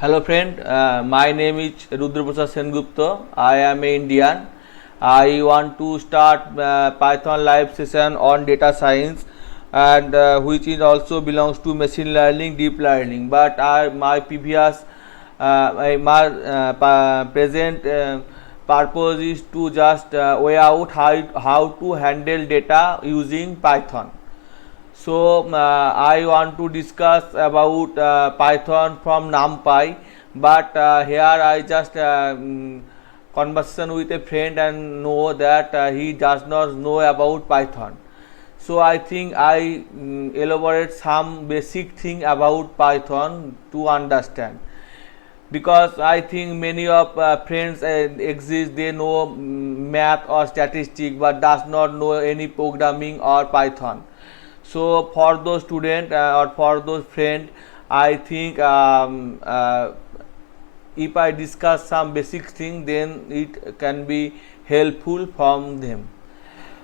Hello friend, my name is Rudra Prasad Sengupta. I am an Indian. I want to start Python live session on data science and which is also belongs to machine learning, deep learning. But my previous, present purpose is to just weigh out how to handle data using Python. So I want to discuss about Python from NumPy, but here I just conversation with a friend and know that he does not know about Python. So I think I elaborate some basic thing about Python to understand, because I think many of friends exist, they know math or statistics but does not know any programming or Python. So for those student or for those friend, I think if I discuss some basic thing, then it can be helpful from them.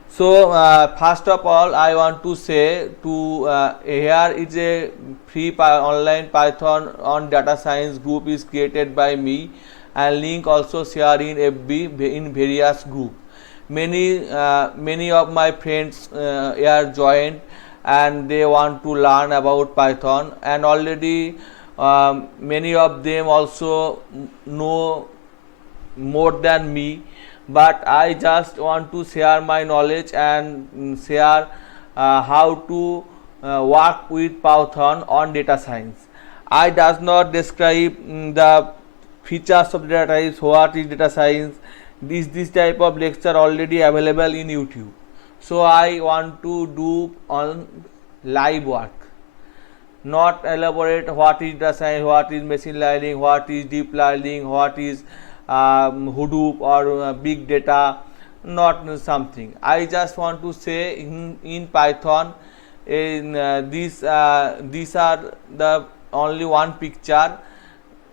So first of all, I want to say to here is a free online Python on data science group is created by me, and link also share in FB in various group. Many of my friends are joined and they want to learn about Python, and already many of them also know more than me, but I just want to share my knowledge and share how to work with Python on data science. I does not describe the features of data science, what is data science. This type of lecture already available in YouTube. So I want to do on live work, not elaborate what is data science, what is machine learning, what is deep learning, what is Hadoop or big data, not something. I just want to say in Python, these are the only one picture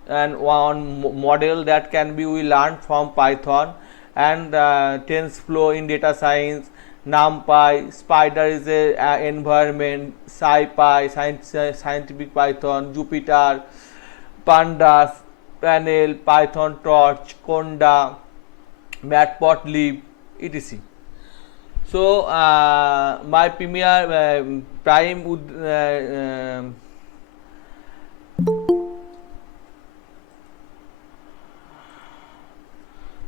and one model that can be we learn from Python, and TensorFlow in data science, NumPy, Spider is a environment, SciPy, scientific Python, Jupyter, Pandas, Panel, Python Torch, Conda, Matplotlib, etc. So my premier prime would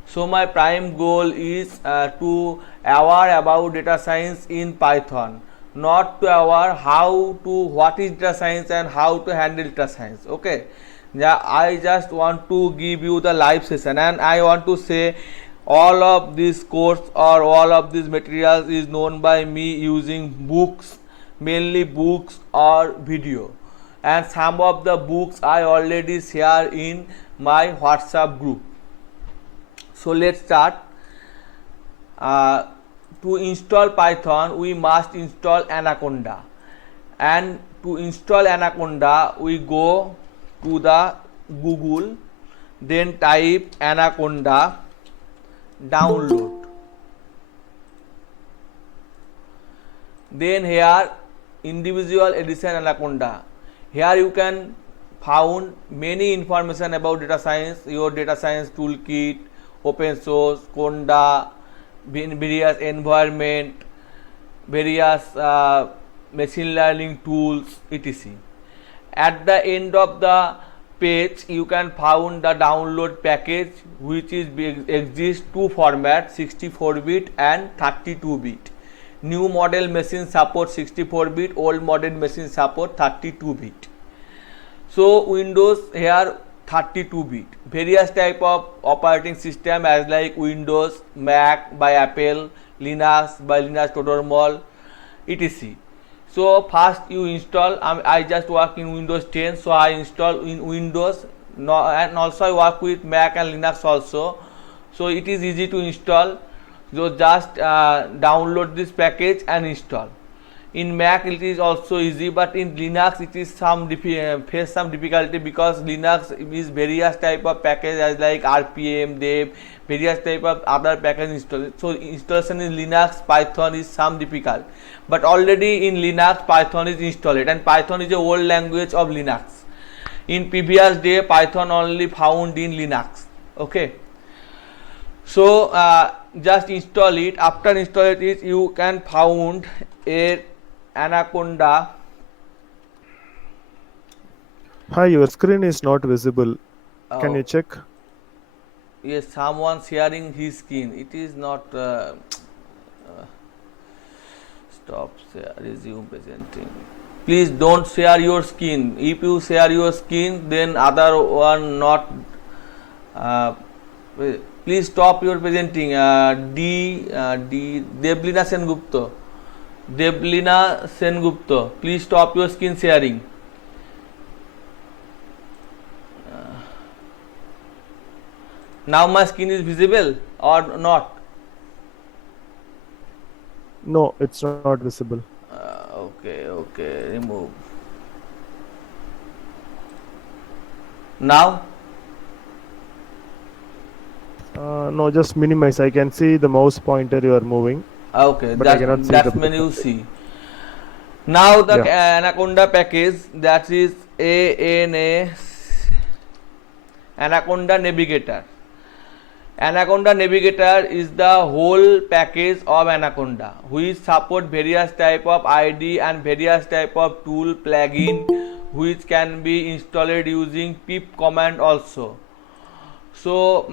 so my prime goal is to aware about data science in Python, not to aware how to what is data science and how to handle data science. Okay, yeah, I just want to give you the live session, and I want to say all of this course or all of these materials is known by me using books, mainly books or video, and some of the books I already share in my WhatsApp group. So let's start. To install Python, we must install Anaconda, and to install Anaconda, we go to the Google, then type Anaconda, download. Then here individual edition Anaconda. Here you can found many information about data science, your data science toolkit, open source, Conda, various environment, various machine learning tools, etc. At the end of the page, you can find the download package, which is exists two formats, 64-bit and 32-bit. New model machine support 64-bit, old model machine support 32-bit. So Windows here 32-bit, various type of operating system as like Windows, Mac by Apple, Linux by Linux Torvalds, etc. So first you install, I just work in Windows 10, so I install in Windows, and also I work with Mac and Linux also, so it is easy to install. So just download this package and install. In Mac it is also easy, but in Linux it is face some difficulty, because Linux is various type of package as like RPM, dev, various type of other package installed. So installation in Linux Python is some difficult, but already in Linux Python is installed, and Python is a old language of Linux. In previous day, Python only found in Linux. Okay. So just install it. After install it, you can found a Anaconda. Hi, your screen is not visible. Can you Oh, check? yes, someone sharing his screen. It is not. Stop share, resume presenting. Please don't share your screen. If you share your screen, then other one not. Uh, please stop your presenting. D Devlina Sengupta. Devlina Sengupta. Please stop your screen sharing. Now my screen is visible or not? No, it's not visible. Okay, remove. Now, No, just minimize. I can see the mouse pointer you are moving, okay, but I cannot see the that's when you presentation. see. Now the Yeah. Anaconda package, that is ANA Anaconda Navigator. Anaconda Navigator is the whole package of Anaconda, which support various type of ID and various type of tool plugin, which can be installed using pip command also. So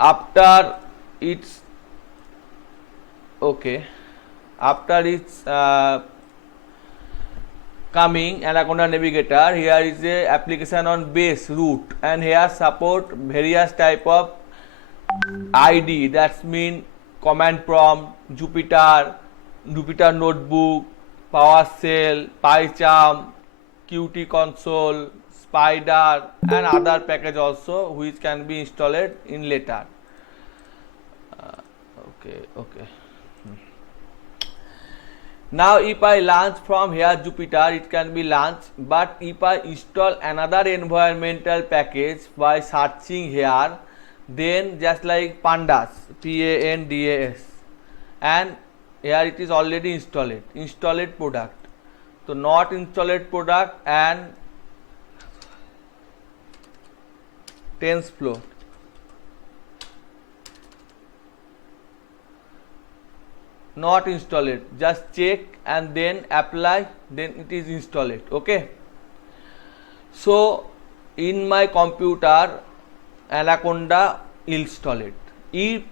after its okay, after its coming Anaconda Navigator, here is a application on base root, and here support various type of ID, that's mean command prompt, Jupyter Notebook, PowerShell, PyCharm, Qt console, Spider, and other package also which can be installed in later. Okay. Now if I launch from here Jupyter, it can be launched, but if I install another environmental package by searching here, then just like pandas, PANDAS, and here it is already installed product. So not installed product and TensorFlow. Not installed, just check and then apply, then it is installed. Okay. So in my computer Anaconda installed. If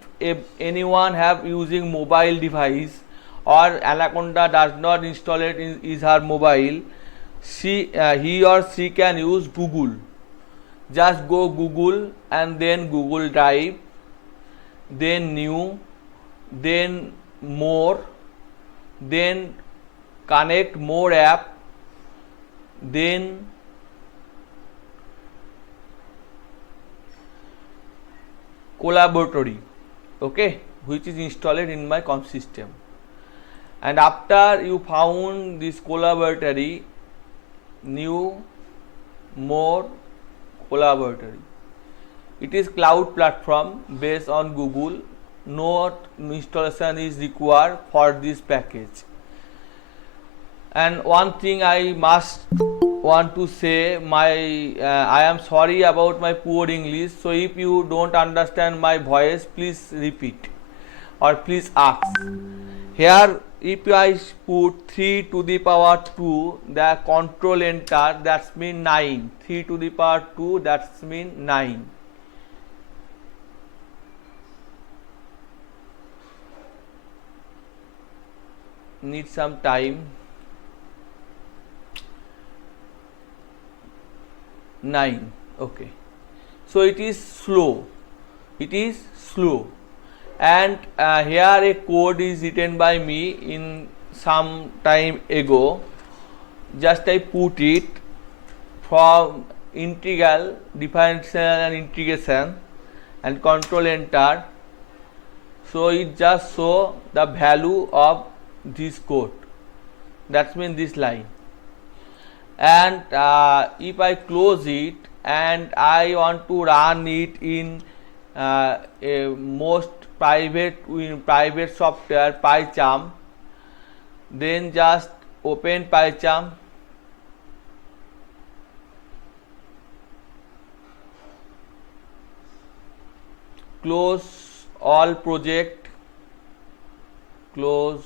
anyone have using mobile device or Anaconda does not install it in his her mobile, he or she can use Google. Just go Google and then Google Drive, then new, then more, then connect more app, then collaboratory, okay, which is installed in my comp system. And after you found this collaboratory, new, more, collaboratory, it is cloud platform based on Google. No installation is required for this package. And one thing I must want to say, I am sorry about my poor English. So if you don't understand my voice, please repeat or please ask. Here, if I put 3 to the power 2, the control enter, that's mean 9. 3 to the power 2, that's mean 9. Need some time. 9. Okay. So it is slow. And here a code is written by me in some time ago. Just I put it from integral, differential and integration, and control enter. So it just show the value of this code. That means this line. And if I close it and I want to run it in a most private software PyCharm, then just open PyCharm, close all project, close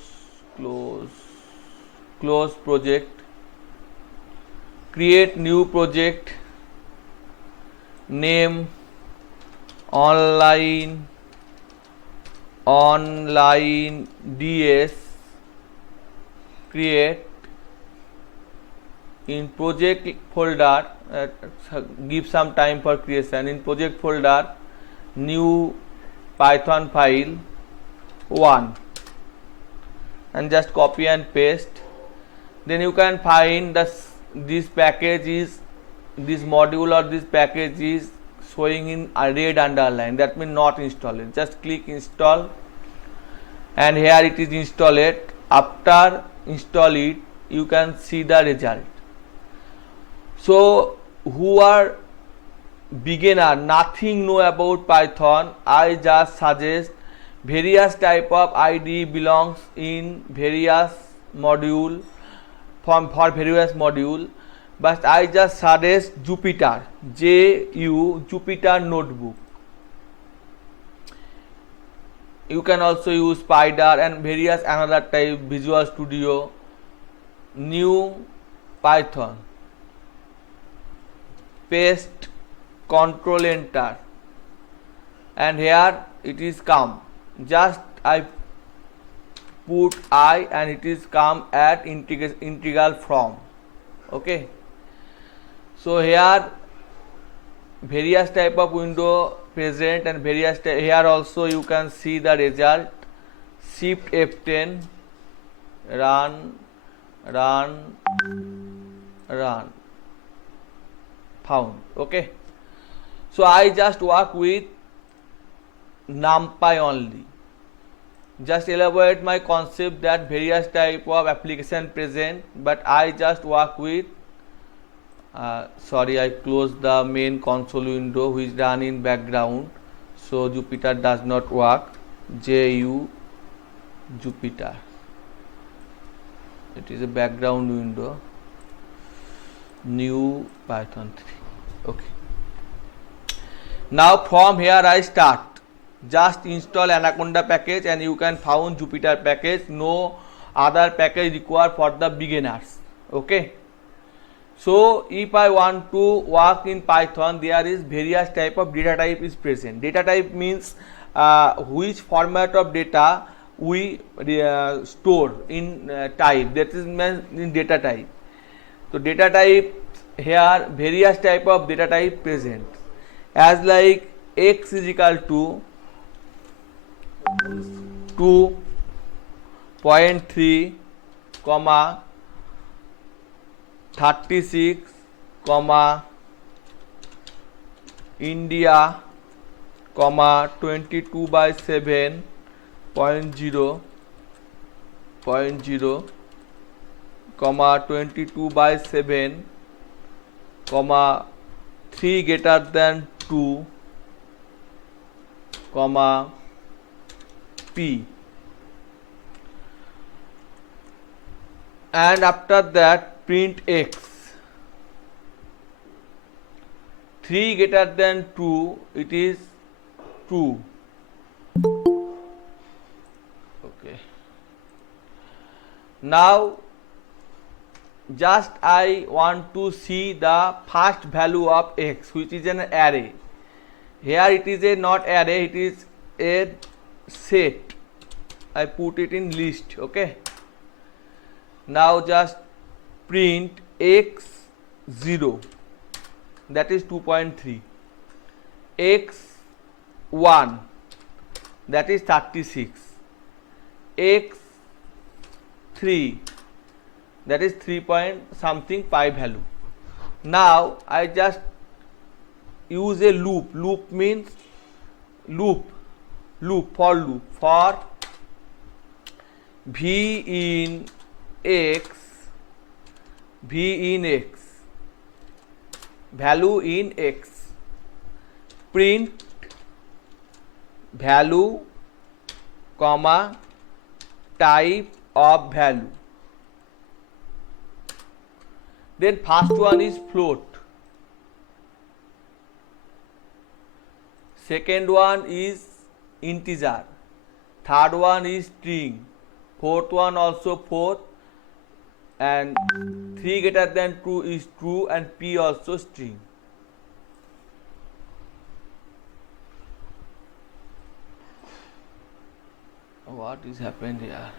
project, create new project, name online DS, create in project folder, give some time for creation. In project folder, new Python file 1, and just copy and paste. Then you can find this package is, this module or this package is showing in a red underline, that means not installed. Just click install, and here it is installed. After install it, you can see the result. So who are beginner, nothing know about Python, I just suggest various type of IDE belongs in various module, for various module, but I just suggest Jupyter, Jupyter Notebook. You can also use Spider and various another type, Visual Studio, new Python, paste, control enter, and here it is come. Just I put I and it is come at integral from. Okay, so here various type of window present, and various here also you can see the result. Shift F10, run, found. Okay, so I just work with NumPy only. Just elaborate my concept that various type of application present, but I just work with sorry, I closed the main console window which run in background, so Jupyter does not work. Jupyter, it is a background window, new Python 3. Okay, now from here I start. Just install Anaconda package and you can found Jupyter package. No other package required for the beginners. Okay, so if I want to work in Python, there is various type of data type is present. Data type means which format of data we store in type, that is meant in data type. So data type, here various type of data type present, as like x is equal to 2.3, 36, India, 22/7.0, 22/7, 3 greater than 2, P, and after that print x. 3 greater than 2, it is 2. Okay, now just I want to see the first value of x, which is an array. Here it is a not array, it is a set. I put it in list. Okay, now just print x0, that is 2.3, x1, that is 36, x3, that is 3 point something pi value. Now I just use a loop. Loop means loop for v in x, value in x, print value, type of value. Then first one is float, second one is integer, third one is string, fourth one also fourth, and 3 greater than 2 is true, and p also string. What is happened here?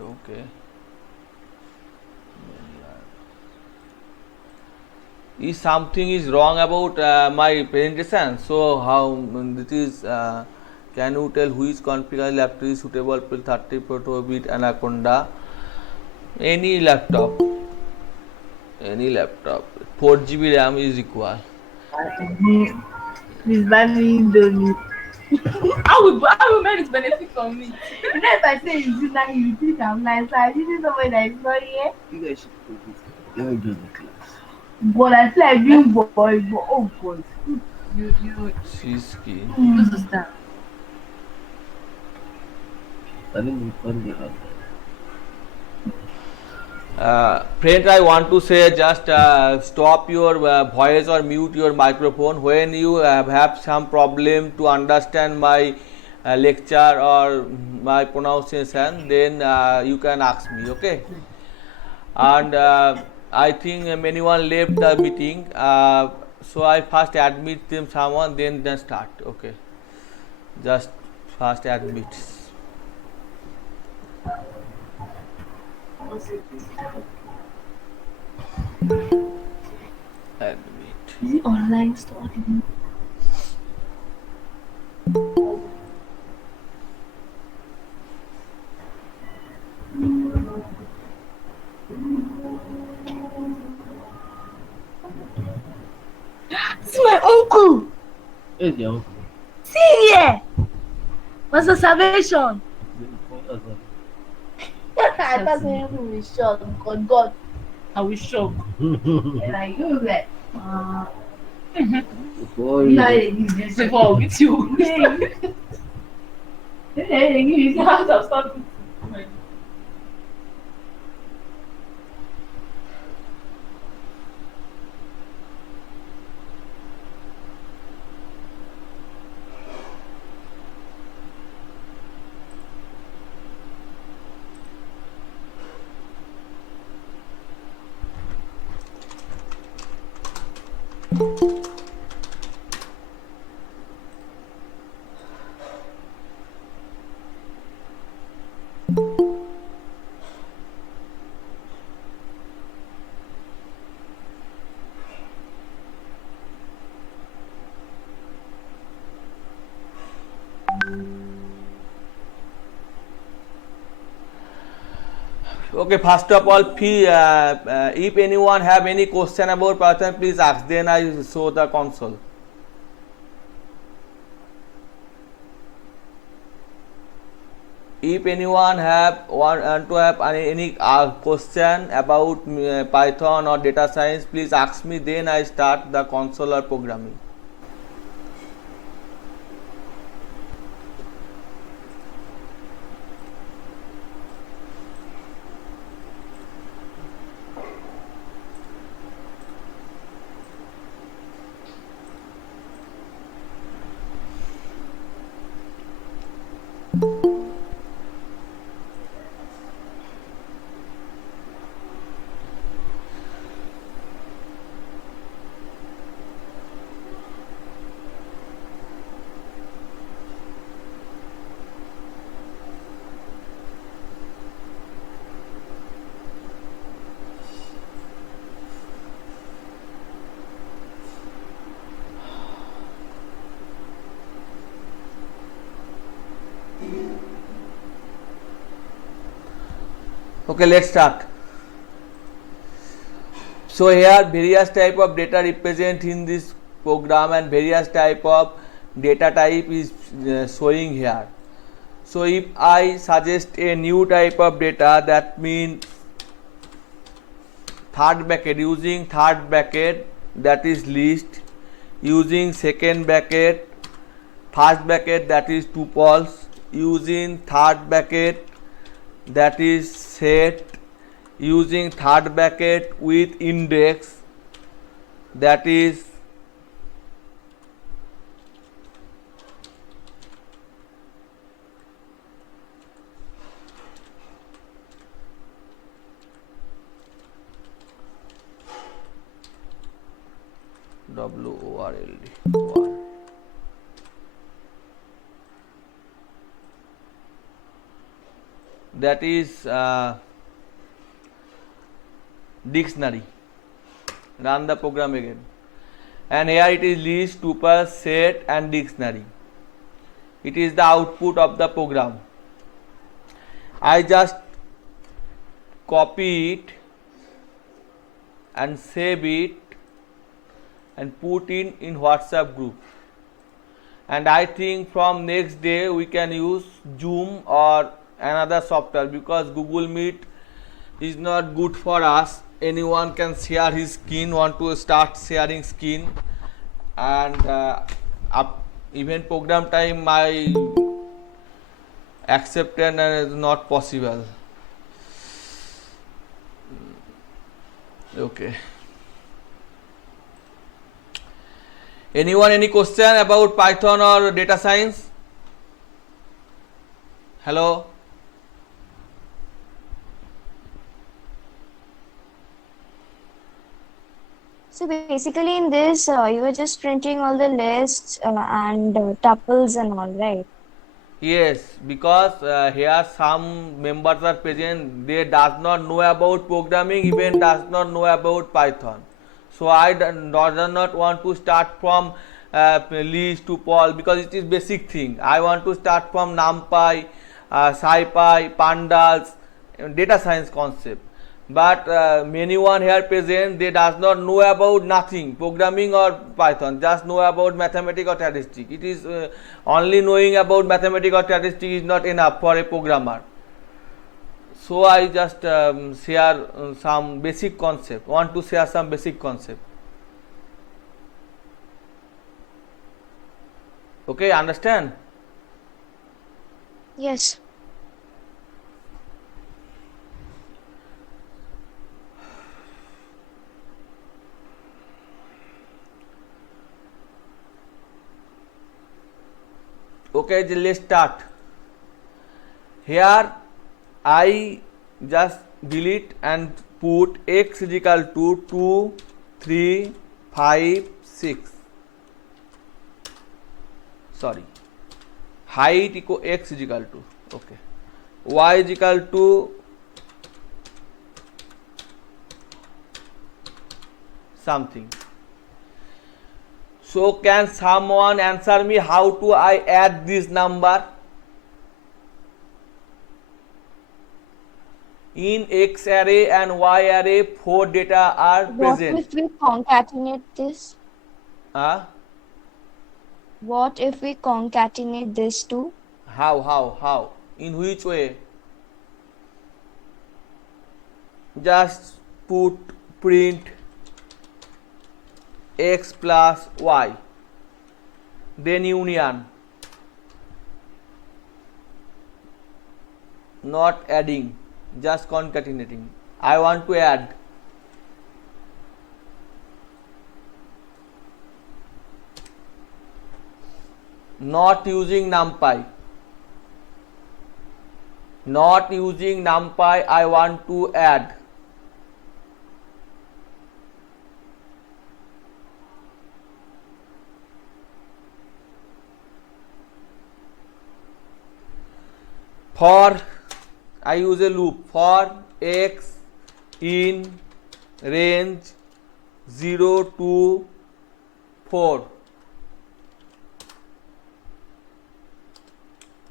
Okay. Is something is wrong about my presentation? So how it is? Can you tell which configuration laptop is suitable for 34-bit Anaconda? Any laptop, 4 GB RAM is equal. Please buy me Indomie. How will men benefit from me? You know, if I say you do that, you think I'm lying. So I didn't know when I saw here. You guys should forget. Let me join the class. But I feel like doing boy, but oh God. You She's key. this is that. I didn't fund the house. Friends, I want to say just stop your voice or mute your microphone when you have some problem to understand my lecture or my pronunciation. Then you can ask me, okay? And I think anyone left the meeting, so I first admit them someone, then start. Okay, just first admit. Admit. Is it online study? It's my uncle. Where's your uncle? See here. What's the salvation? I thought you will shock because God. I will shock. Like you like. Before You you know they give this. Before with you. They give you How to stop it? Okay, first of all, if anyone have any question about Python, please ask. Then I show the console. If anyone want to have any question about Python or data science, please ask me. Then I start the console or programming. Okay, let's start. So here various type of data represent in this program and various type of data type is showing here. So if I suggest a new type of data, that means third bracket, using third bracket, that is list, using second bracket, first bracket, that is tuples, using third bracket, that is set, using third bracket with index, that is WORLD. Word. That is dictionary. Run the program again. And here it is list, tuple, set and dictionary. It is the output of the program. I just copy it and save it and put in WhatsApp group. And I think from next day we can use Zoom or another software, because Google Meet is not good for us. Anyone can share his screen, want to start sharing screen, and even program time I accepted and is not possible. Okay. Anyone any question about Python or data science? Hello? So basically in this, you were just printing all the lists and tuples and all, right? Yes, because here some members are present, they does not know about programming, even does not know about Python. So I does not want to start from list to poll, because it is basic thing. I want to start from NumPy, SciPy, Pandas, data science concept. But many one here present, they does not know about nothing, programming or Python, just know about mathematics or statistics. It is only knowing about mathematics or statistics is not enough for a programmer. So I just share some basic concept, want to share some basic concept. Okay, understand? Yes. Okay, let's start. Here I just delete and put x is equal to 2, 3, 5, 6. Sorry. Height equal x is equal to. Okay. Y is equal to something. So can someone answer me how to I add this number? In X array and Y array, 4 data are What present. if we concatenate this? What if we concatenate this too? How? In which way? Just put print X plus Y, then union, not adding, just concatenating. I want to add. Not using NumPy. Not using NumPy, I want to add. For I use a loop for x in range 0 to 4.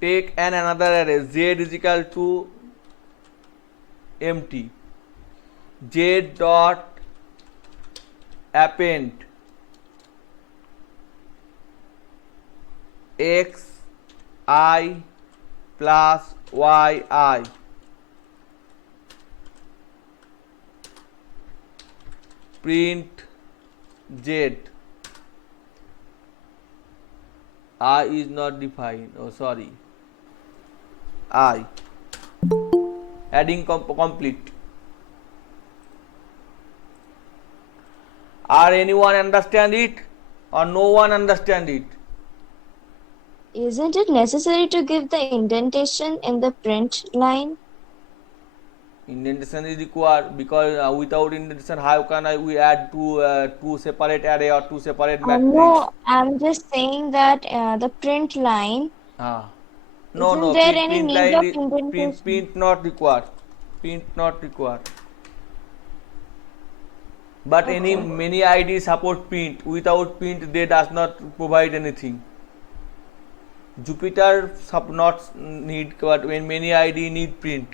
Take another array z is equal to empty. Z dot append x I plus y I. Print z. I is not defined. Oh, sorry. I. Adding complete. Are anyone understand it or no one understand it? Isn't it necessary to give the indentation in the print line? Indentation is required because without indentation, how can we add two separate array or two separate matrix? No, I'm just saying that the print line, Ah. isn't there any print need line of print indentation? not required. Print not required. But many IDs support print. Without print, they does not provide anything. Jupyter not need, but when many ID need print.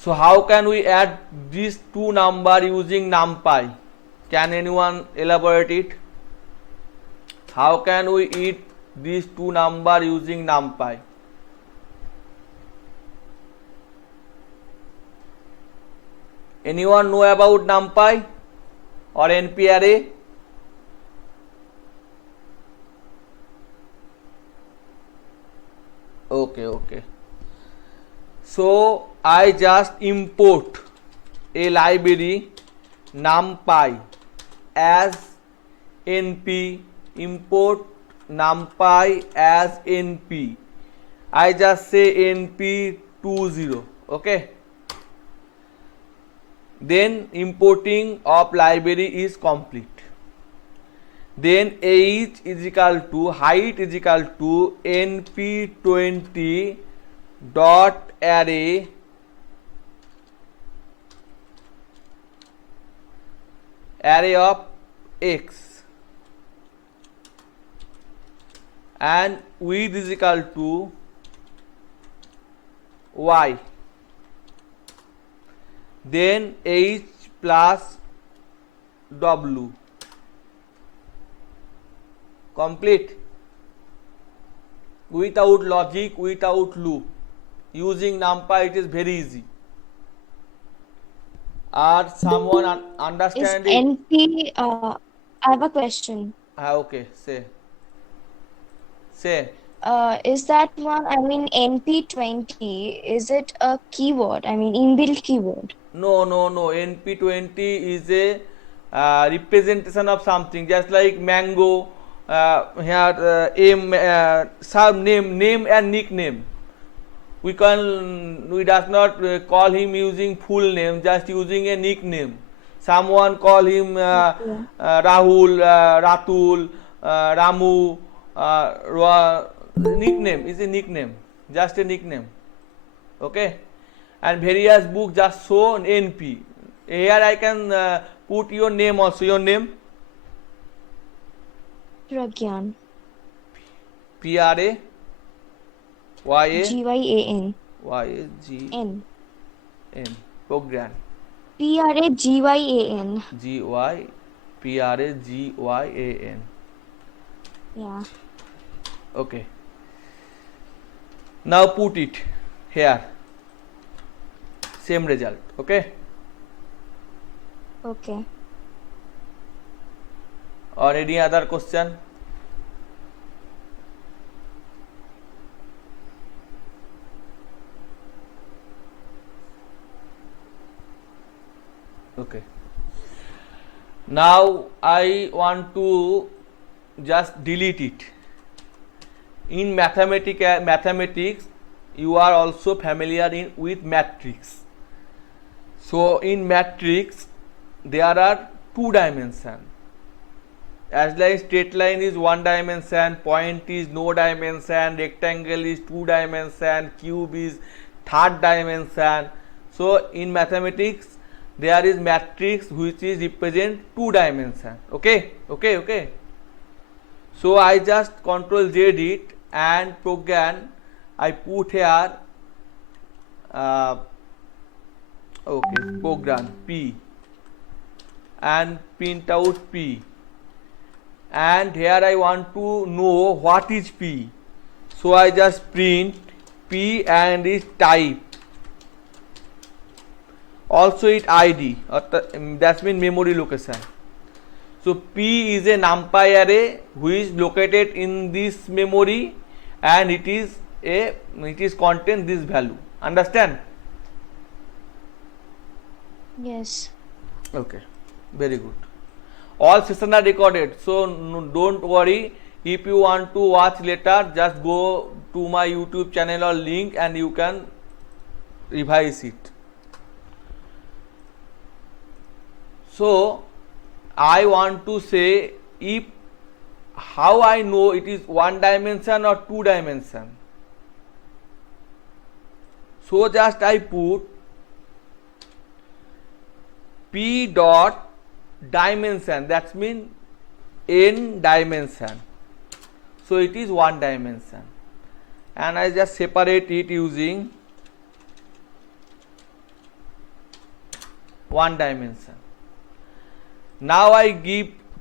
So how can we add these two number using NumPy? Can anyone elaborate it? How can we add these two number using NumPy? Anyone know about NumPy or NP array? Okay. So I just import a library NumPy as np, import NumPy as np. I just say np20. Okay. Then importing of library is complete. Then age is equal to height is equal to np20 dot array of x, and width is equal to y. Then h plus w. Complete. Without logic, without loop. Using NumPy, it is very easy. Are someone Is understanding? NP, I have a question. Okay, say. Is that one, I mean, NP20, is it a keyword? I mean, inbuilt keyword? No. NP20 is a representation of something, just like mango. Here, some name and nickname. We does not call him using full name, just using a nickname. Someone call him Rahul, Ratul, Ramu, nickname is a nickname, just a nickname. Okay. And various book just show NP. Here I can put your name also. Your name? Pragyan. PRA YA GYAN. YAGN. Program. PRAGYAN. PRAGYAN. Yeah. Okay. Now put it here. Same result. Okay. Okay. Or any other question? Okay. Now I want to just delete it. In mathematics, you are also familiar with matrix. So in matrix, there are two dimensions. As like straight line is one dimension, point is no dimension, rectangle is two dimension, cube is third dimension. So in mathematics, there is matrix which is represent two dimension. Okay. So I just Ctrl Z it and program. I put here program P and print out P, and here I want to know what is P. So I just print P and its type, also its ID, that means memory location. So P is a NumPy array which is located in this memory, and it is contain this value. Understand? Yes. Okay, very good. All sessions are recorded, so don't worry. If you want to watch later, just go to my YouTube channel or link and you can revise it. So I want to say, if how I know it is one dimension or two dimension. So just I put P dot dimension, that means n dimension. So it is one dimension, and I just separate it using one dimension. Now I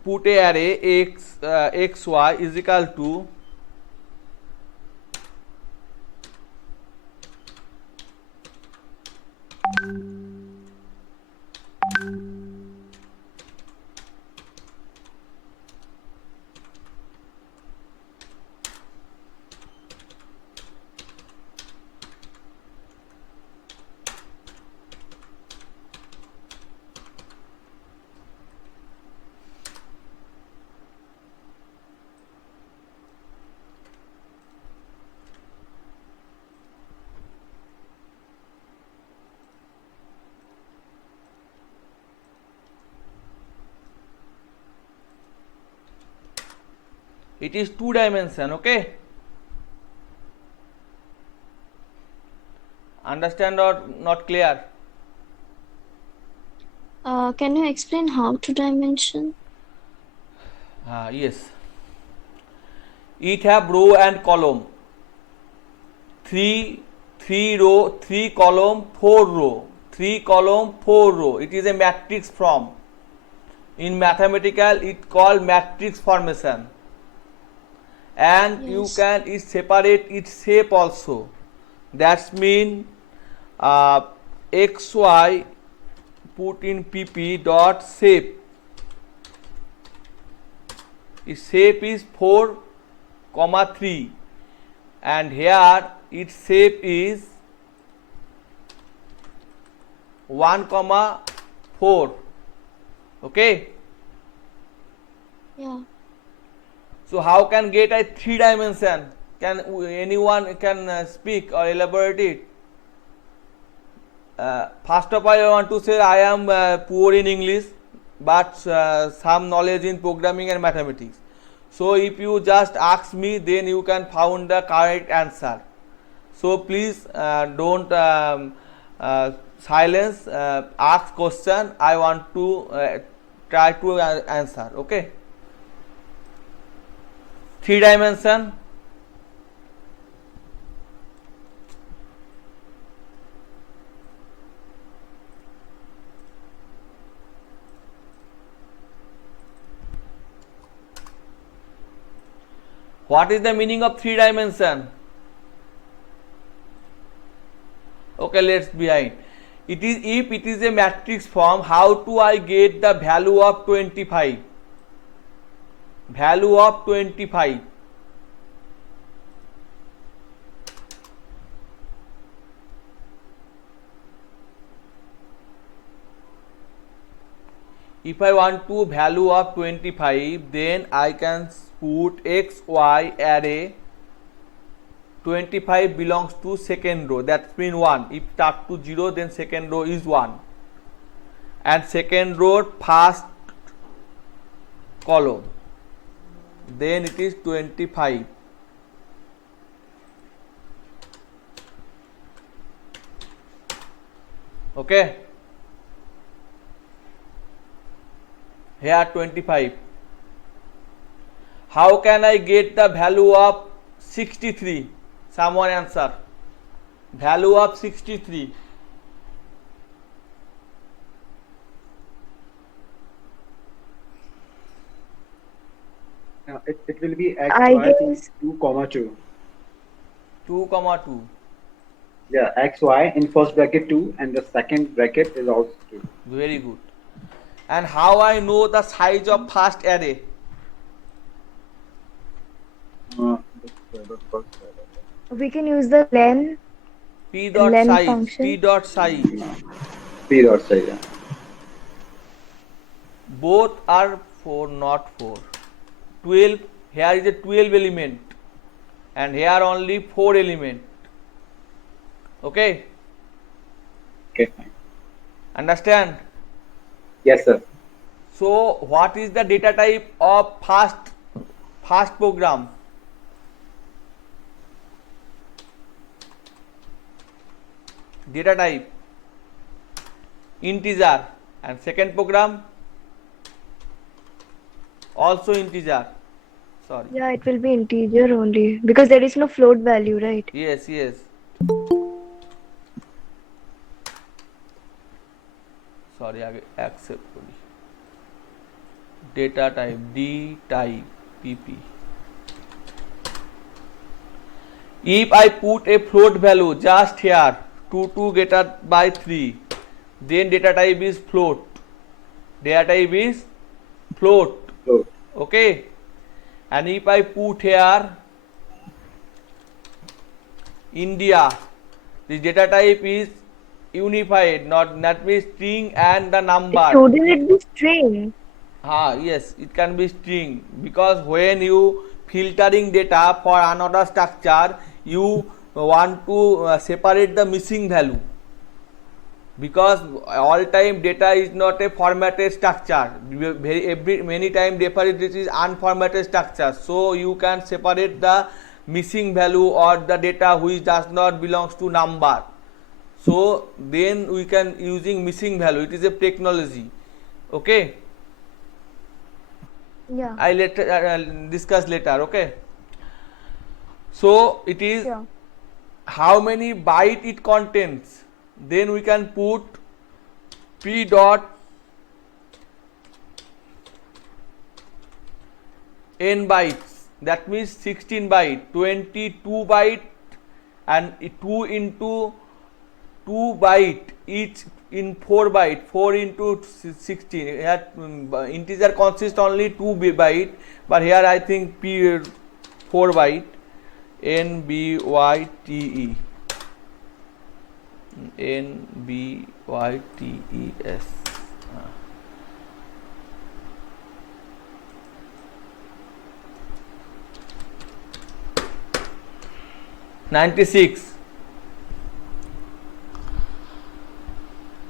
put a array xy is equal to it is two dimension. Okay, understand or not clear? Can you explain how to dimension? Yes, it have row and column, three row, 3 column, 4 row, 3 column, 4 row. It is a matrix form. In mathematical it called matrix formation, and Yes. you can separate its shape also. That's mean xy put in pp dot shape. Its shape is 4, 3, and here its shape is 1, 4. Okay. Yeah. So how can get a 3 dimension? Can anyone can speak or elaborate it? First of all, I want to say I am poor in English, but some knowledge in programming and mathematics. So if you just ask me, then you can find the correct answer. So please don't silence. Ask question. I want to try to answer. Okay. 3 dimension. What is the meaning of 3 dimension? Okay, let's behind. It is if it is a matrix form, how do I get the value of 25? Value of 25. If I want to value of 25, then I can put x, y array. 25 belongs to second row, that means 1. If start to 0, then second row is 1. And second row first column, then it is 25. Okay. Here 25. How can I get the value of 63? Someone answer. Value of 63. It will be x, I y, guess 2, comma 2. 2, 2. Yeah, x, y in first bracket 2 and the second bracket is also 2. Very good. And how I know the size of first array? We can use the P dot len size. function. P dot size. P dot size. Yeah. Both are 4, not 4. 12. Here is a 12 element, and here only 4 element. Okay. Okay. Fine. Understand? Yes, sir. So what is the data type of first program? Data type integer, and second program also integer. Sorry. Yeah, it will be integer only because there is no float value, right? Yes, yes. Sorry, accept kori. Data type D type PP. If I put a float value just here 2 greater by 3, then data type is float. Data type is float. Float. Okay. And if I put here India, the data type is unified, not that means string and the number. Shouldn't it be string? Yes, it can be string, because when you filtering data for another structure, you want to separate the missing value, because all time data is not a formatted structure. Many time data is unformatted structure, so you can separate the missing value or the data which does not belongs to number. So then we can using missing value. It is a technology. Okay. Yeah. I discuss later. Okay. So it is Sure. how many byte it contains. Then we can put P dot n bytes. That means 16 byte, 22 byte, and 2 into 2 byte each in 4 byte. 4 into 16. Here integer consists only 2 byte, but here I think P 4 byte. NBYTE. NBYTES. 96.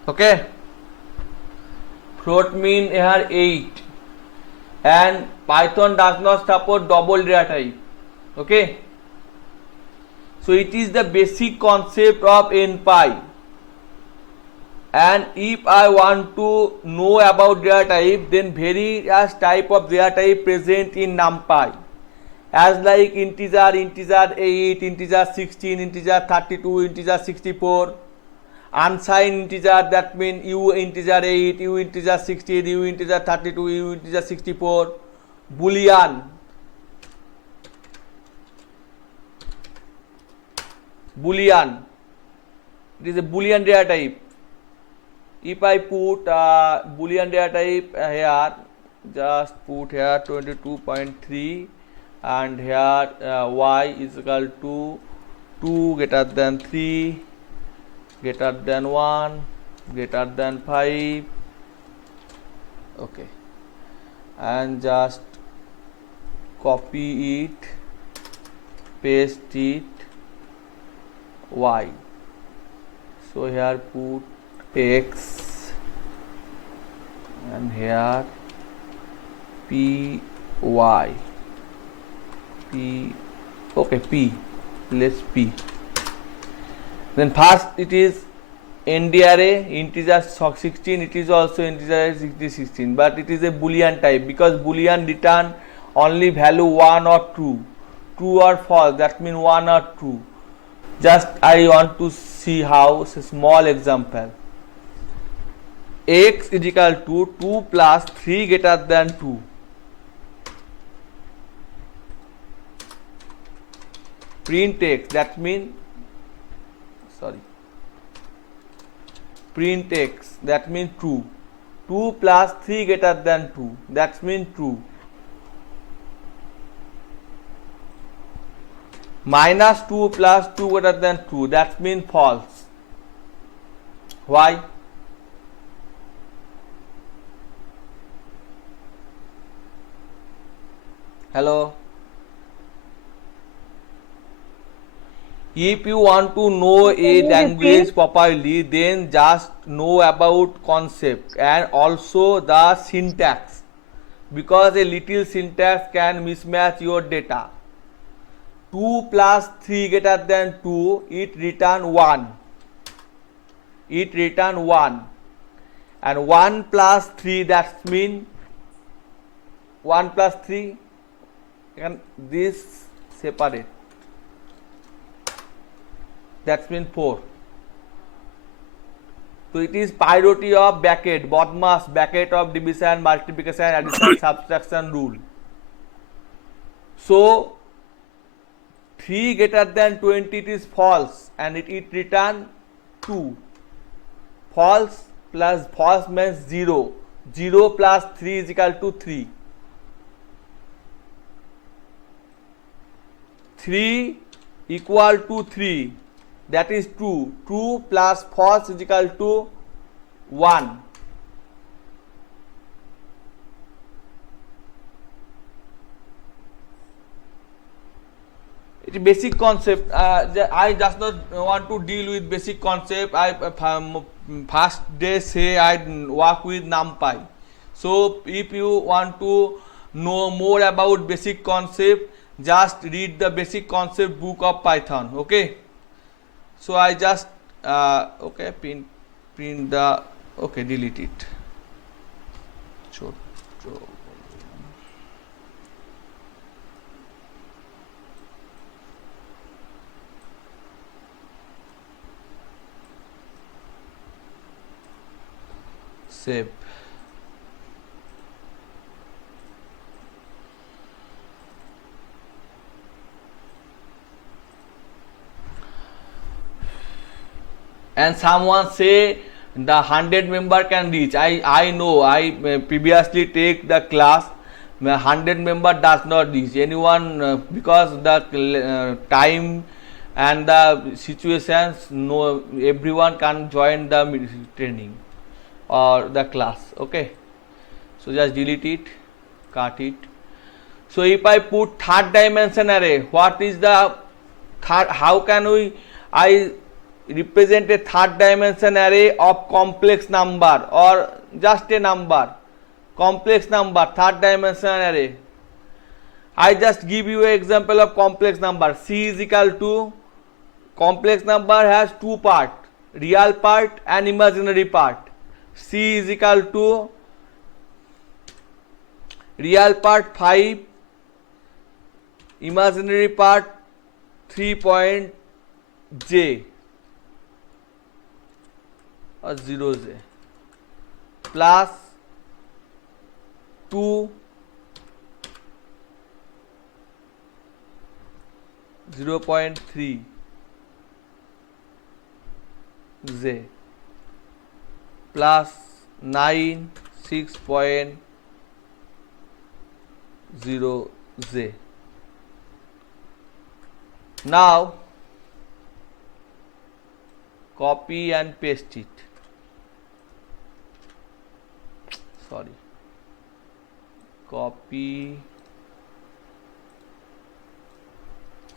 Okay. Float mean here 8, and Python does not support double data type. Okay. So it is the basic concept of NPy. And if I want to know about data type, then various type of data type present in NumPy, as like integer, integer 8, integer 16, integer 32, integer 64, unsigned integer, that means u integer 8, u integer 16, u integer 32, u integer 64, boolean. Boolean. It is a Boolean data type. If I put Boolean data type here, just put here 22.3, and here y is equal to 2 greater than 3, greater than 1, greater than 5. Okay. And just copy it, paste it, y. So here put x, and here p y, p, okay, p, let's p. Then first it is ND array, integer 16, it is also integer 16, but it is a Boolean type, because Boolean return only value 1 or 2, true or false, that means 1 or 2. Just I want to see how, a small example. X is equal to 2 plus 3 greater than 2. Print x, that means, sorry, print x, that means true. 2 plus 3 greater than 2, that means true. Minus 2 plus 2 greater than 2, that means false. Why? Hello? If you want to know a language properly, then just know about concept and also the syntax, because a little syntax can mismatch your data. 2 plus 3 greater than 2, it return 1. It return 1. And 1 plus 3, that means 1 plus 3, and this separate. That means 4. So it is priority of bracket, BODMAS, bracket of division, multiplication, addition, subtraction rule. So 3 greater than 20, it is false, and it return 2. False plus false means 0. 0 plus 3 is equal to 3. 3 equal to 3, that is 2. 2 plus false is equal to 1. It's a basic concept. I just not want to deal with basic concept. I first day say I work with NumPy. So if you want to know more about basic concept, just read the basic concept book of Python. Okay. So I just okay, print the, okay, delete it. Save. And someone say the 100 member can reach. I know, I previously take the class, 100 member does not reach anyone, because the time and the situations, no, everyone can join the training or the class. Okay, so just delete it, cut it. So if I put third dimension array, what is the third, how can I represent a third dimension array of complex number or just a number, complex number, third dimension array? I just give you an example of complex number. C is equal to, complex number has two parts, real part and imaginary part. C is equal to real part 5, imaginary part 3.j or 0j plus 2 0.3 j plus 9 6.0 j. Now copy and paste it. Sorry, copy,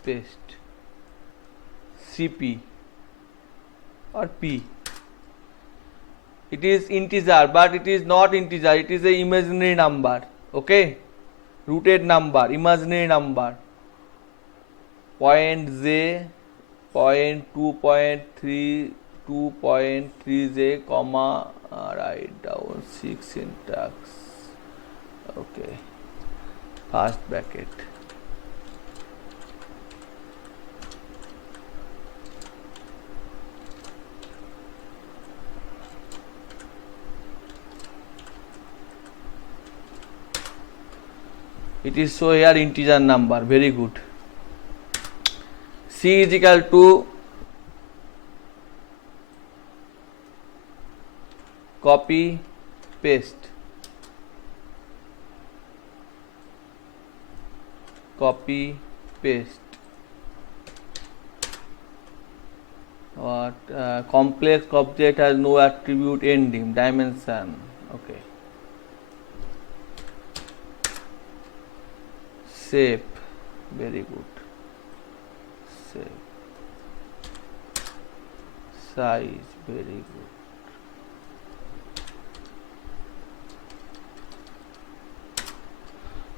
paste, CP or P. It is integer, but it is not integer, it is a imaginary number. Okay, rooted number, imaginary number. Point J, point 2.3, 2.3j, comma, write down 6 syntax. Okay, first bracket. It is so here integer number, very good. C is equal to copy paste, copy, paste. What complex object has no attribute ending dimension. Okay. Shape, very good. Shape, size, very good.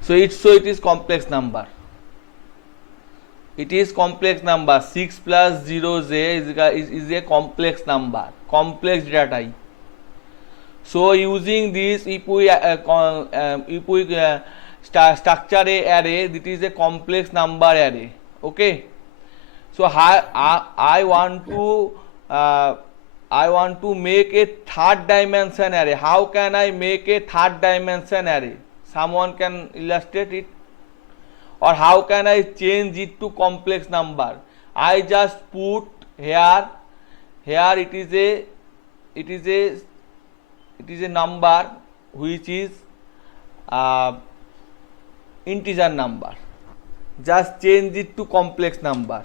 So it is complex number. It is complex number. 6 plus 0j is a complex number, complex data type. So using this, if we structure a array, it is a complex number array. Okay. So I want to make a third dimension array. How can I make a third dimension array? Someone can illustrate it? Or how can I change it to complex number? I just put here it is a number which is integer number. Just change it to complex number.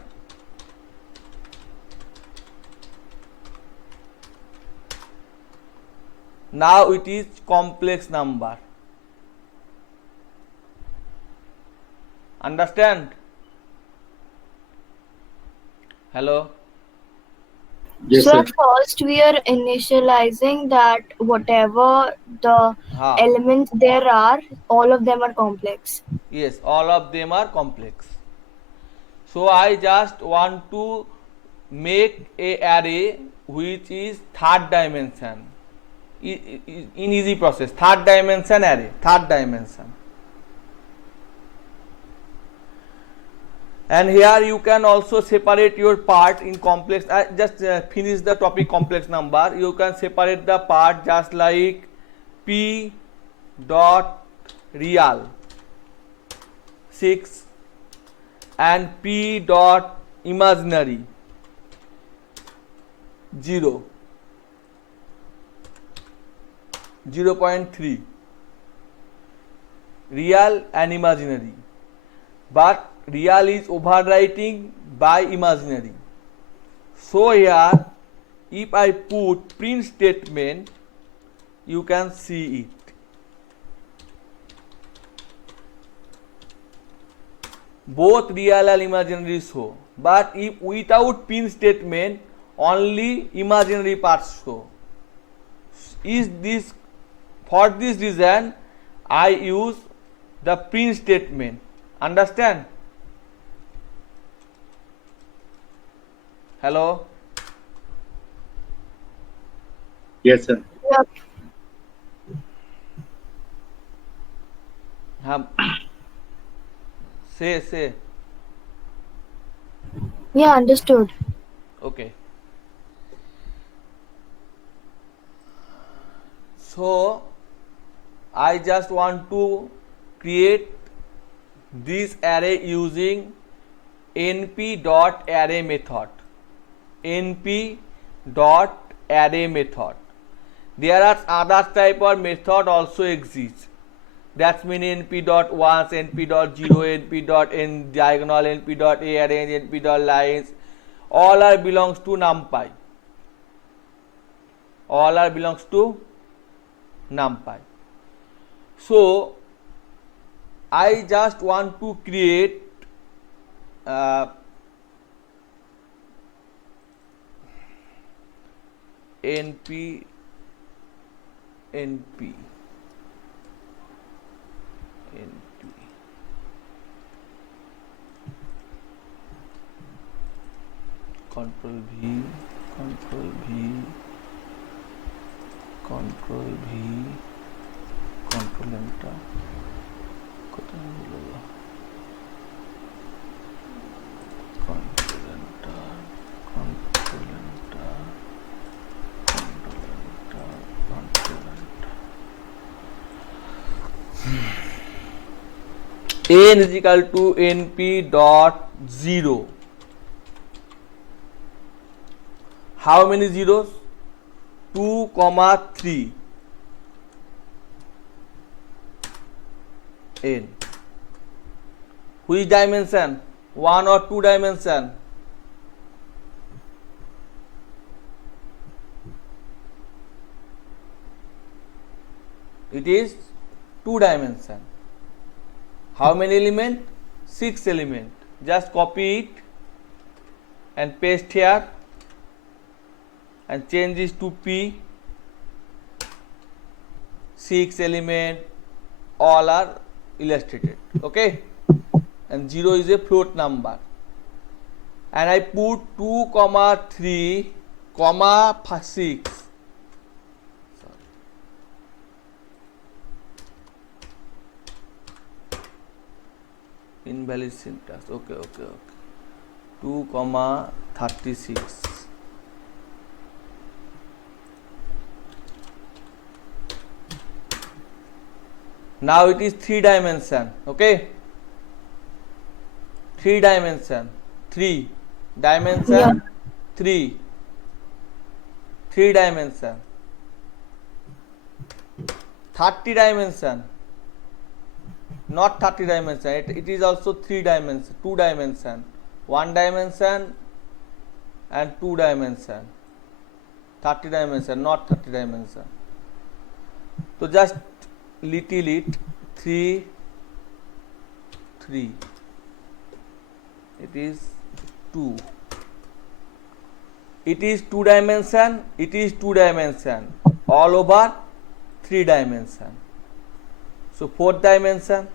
Now it is complex number. Understand? Hello? Yes, So sir. at first we are initializing that whatever the elements there are, all of them are complex. Yes, all of them are complex. So I just want to make a array which is third dimension. In easy process, third dimension array, third dimension. And here you can also separate your part in complex. Just finish the topic complex number. You can separate the part just like p dot real 6 and p dot imaginary 0.3, real and imaginary, but real is overwriting by imaginary. So here if I put print statement, you can see it. Both real and imaginary show, but if without print statement, only imaginary parts show. Is this, for this reason I use the print statement. Understand? Hello? Yes, sir. Yep. Say. Yeah, understood. Okay. So I just want to create this array using np.array method. np.array method. There are other type of method also exists. That's mean np.once, np.0, np.n diagonal, np.arrange, np.lines. All are belongs to NumPy. All are belongs to NumPy. So I just want to create np control V control enter কোথায় হলো control enter n is equal to np dot 0. How many zeros? 2, 3. n. Which dimension? 1 or 2 dimension? It is 2 dimension. How many element? 6 element. Just copy it and paste here and change this to P. 6 element, all are illustrated. Okay, and 0 is a float number, and I put 2, 3, 6. Invalid syntax. Okay. 2, 36. Now it is 3 dimension. Okay, 3 dimension, 3 dimension, Yeah. 3 dimension, 30 dimension, not 30 dimension, it is also 3 dimension, 2 dimension, 1 dimension and 2 dimension, 30 dimension, not 30 dimension. So just little it, 3, it is 2. It is 2 dimension, it is 2 dimension, all over 3 dimension. So 4th dimension,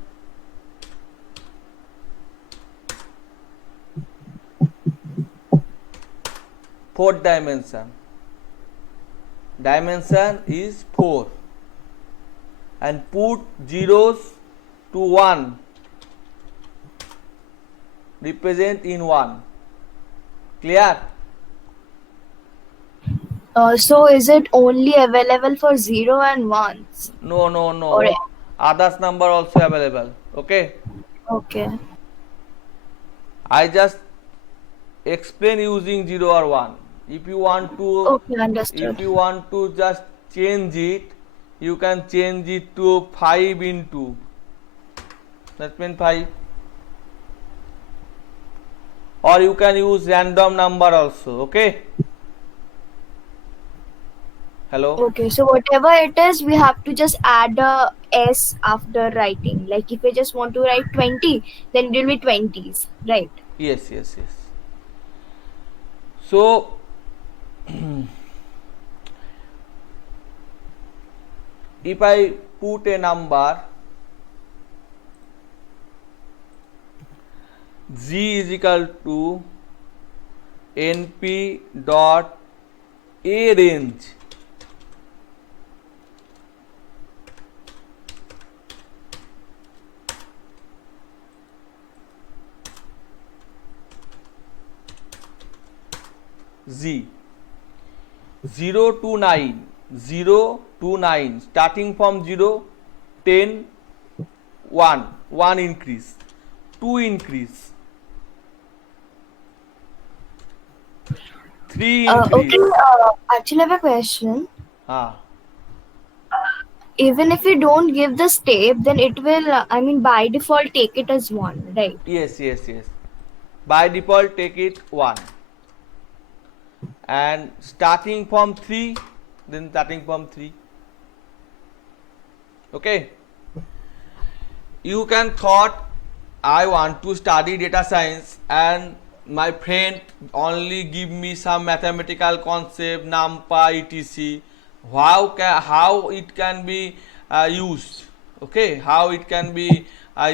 dimension is 4, and put zeros to 1, represent in 1. Clear? So is it only available for 0 and 1s? No. Or Others number also available. Okay, okay. I just explain using 0 or 1. If you want to, Okay, understood. if you want to just change it, you can change it to 5 into, that means 5, or you can use random number also. Okay, hello. Okay, so whatever it is, we have to just add a s after writing. Like if we just want to write 20, then it will be 20s, right? Yes. So if I put a number g is equal to np dot a range, z 0 to 9, starting from 0, 10, 1 increase, 2 increase, 3 increase. Okay, actually I have a question. Ah, Even if we don't give the step, then it will, by default take it as 1, right? yes. By default take it 1, and starting from 3, then starting from 3. Okay, you can thought I want to study data science and my friend only give me some mathematical concept, numpy, etc. How it can be used? Okay, how it can be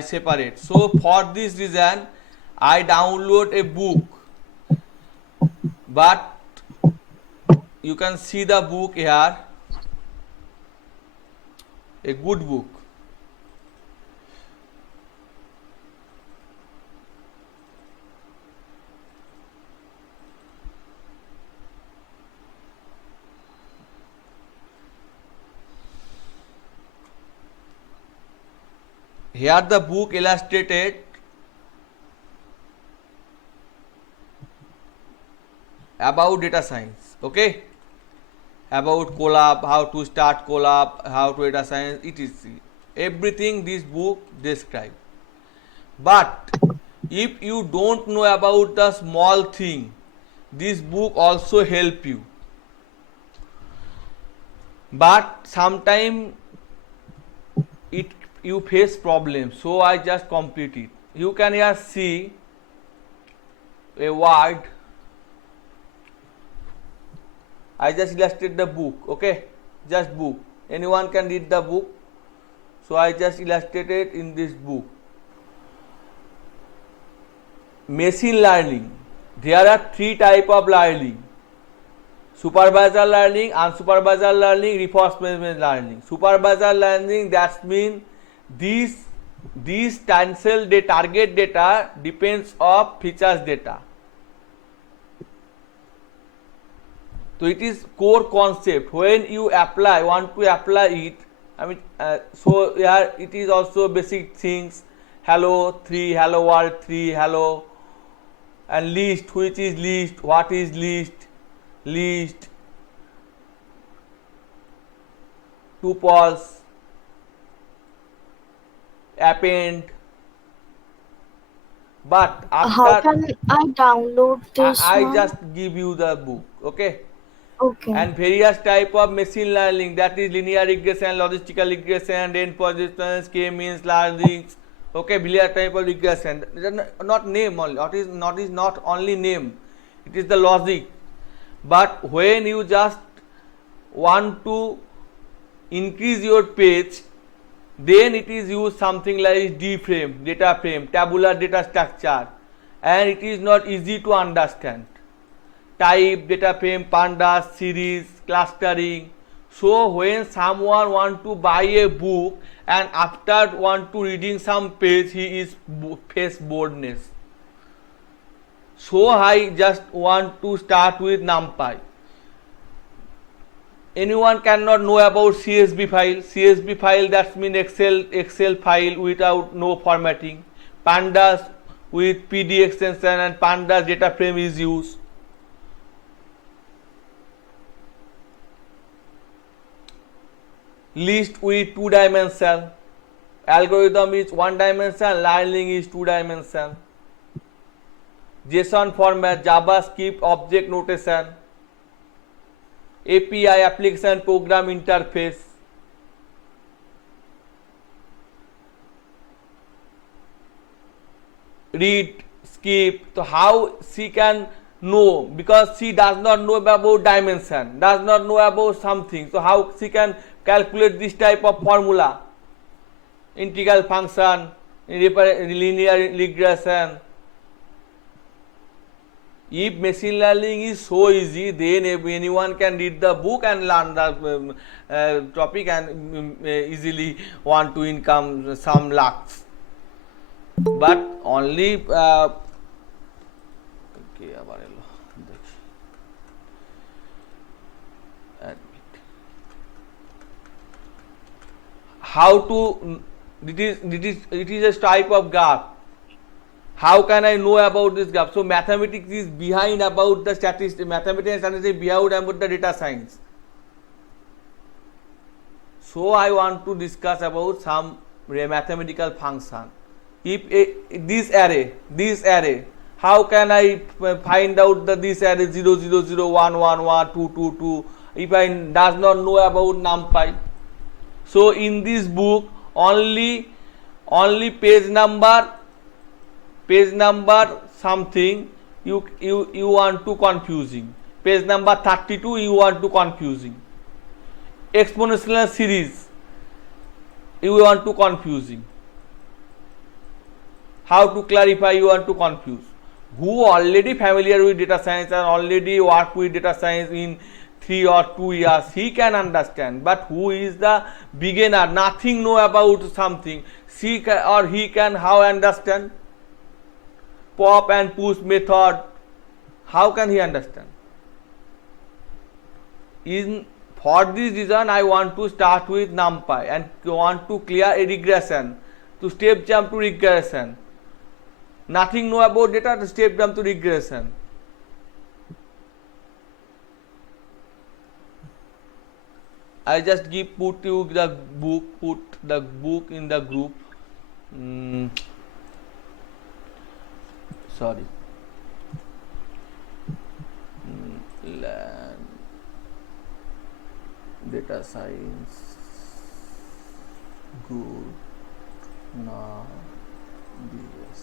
separate. So for this reason I download a book, but you can see the book here, a good book. Here the book illustrated about data science. Okay, about Colab, how to start Colab, how to data science, etc. Everything this book describe. But if you don't know about the small thing, this book also help you. But sometime you face problems, so I just complete it. You can here see a word. I just illustrated the book, okay? Just book. Anyone can read the book. So I just illustrated in this book. Machine learning. There are three types of learning: supervisor learning, unsupervised learning, reinforcement learning. Supervisor learning, that means these tensile target data depends of features data. So it is core concept. When you want to apply it, so here it is also basic things. Hello 3, hello world 3, hello, and list. Which is list? What is list? List, tuples, append. But How after can I download this I one? just give you the book, okay? Okay. And various type of machine learning, that is linear regression, logistical regression, range positions, k-means learning, okay? Various type of regression. Not name only. It is not only name. It is the logic. But when you just want to increase your page, then it is use something like D frame, data frame, tabular data structure, and it is not easy to understand. Type, data frame, pandas, series, clustering. So when someone want to buy a book and after want to reading some page, he is face boredness. So I just want to start with NumPy. Anyone cannot know about CSV file. CSV file, that means Excel file without no formatting. Pandas with PD extension and pandas data frame is used. List with 2 dimension. Algorithm is 1 dimension. Learning is 2 dimension. JSON format, JavaScript object notation, API application program interface. Read, skip. So how she can know? Because she does not know about dimension, does not know about something. So how she can calculate this type of formula? Integral function, linear regression. If machine learning is so easy, then anyone can read the book and learn the topic and easily want to income some lakhs. But only how to it is a type of graph. How can I know about this graph? So mathematics is behind about the statistics. Mathematics and statistics behind about the data science. So I want to discuss about some mathematical function. If this array, how can I find out that this array 0 0 0 1 1 1 2 2 2 if I does not know about NumPy? So in this book only page number something you want to confusing. Page number 32 you want to confusing. Exponential series you want to confusing. How to clarify you want to confuse. Who already familiar with data science and already work with data science in 3 or 2 years, he can understand. But who is the beginner, nothing know about something, he can how understand? Pop and push method, how can he understand? For this reason I want to start with NumPy and want to clear a regression, to step jump to regression. Nothing know about data, to step jump to regression. I just put you the book, put the book in the group. Sorry. Land data science good now BS.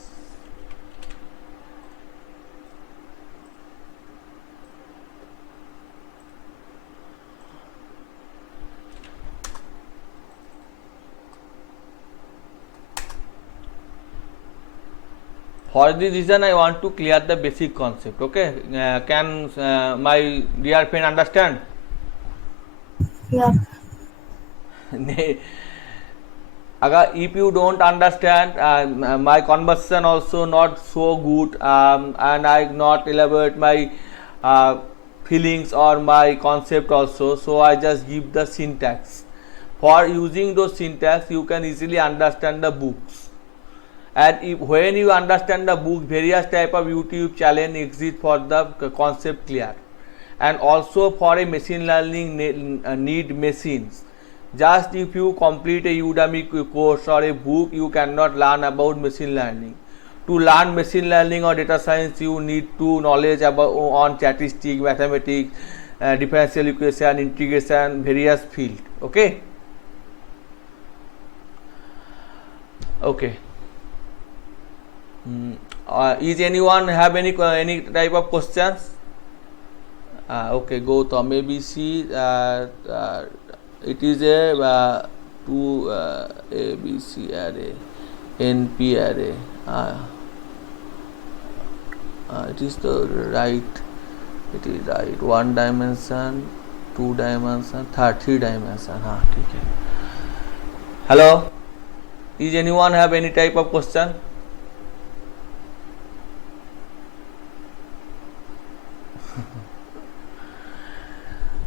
For this reason, I want to clear the basic concept. Okay, can my dear friend understand? Yeah. Agar if you don't understand, my conversation also not so good, and I not elaborate my feelings or my concept also. So I just give the syntax. For using those syntax, you can easily understand the books. And if, when you understand the book, various type of YouTube challenge exist for the concept clear. And also for a machine learning need machines. Just if you complete a Udemy course or a book, you cannot learn about machine learning. To learn machine learning or data science, you need to knowledge about on statistics, mathematics, differential equation, integration, various field. Okay. Okay. Is anyone have any type of questions? Okay, Gautam, ABC. It is a two ABC array, NP array. It is the right. It is right. 1 dimension, 2 dimension, 3 dimension. ठीक है. Hello. Is anyone have any type of question?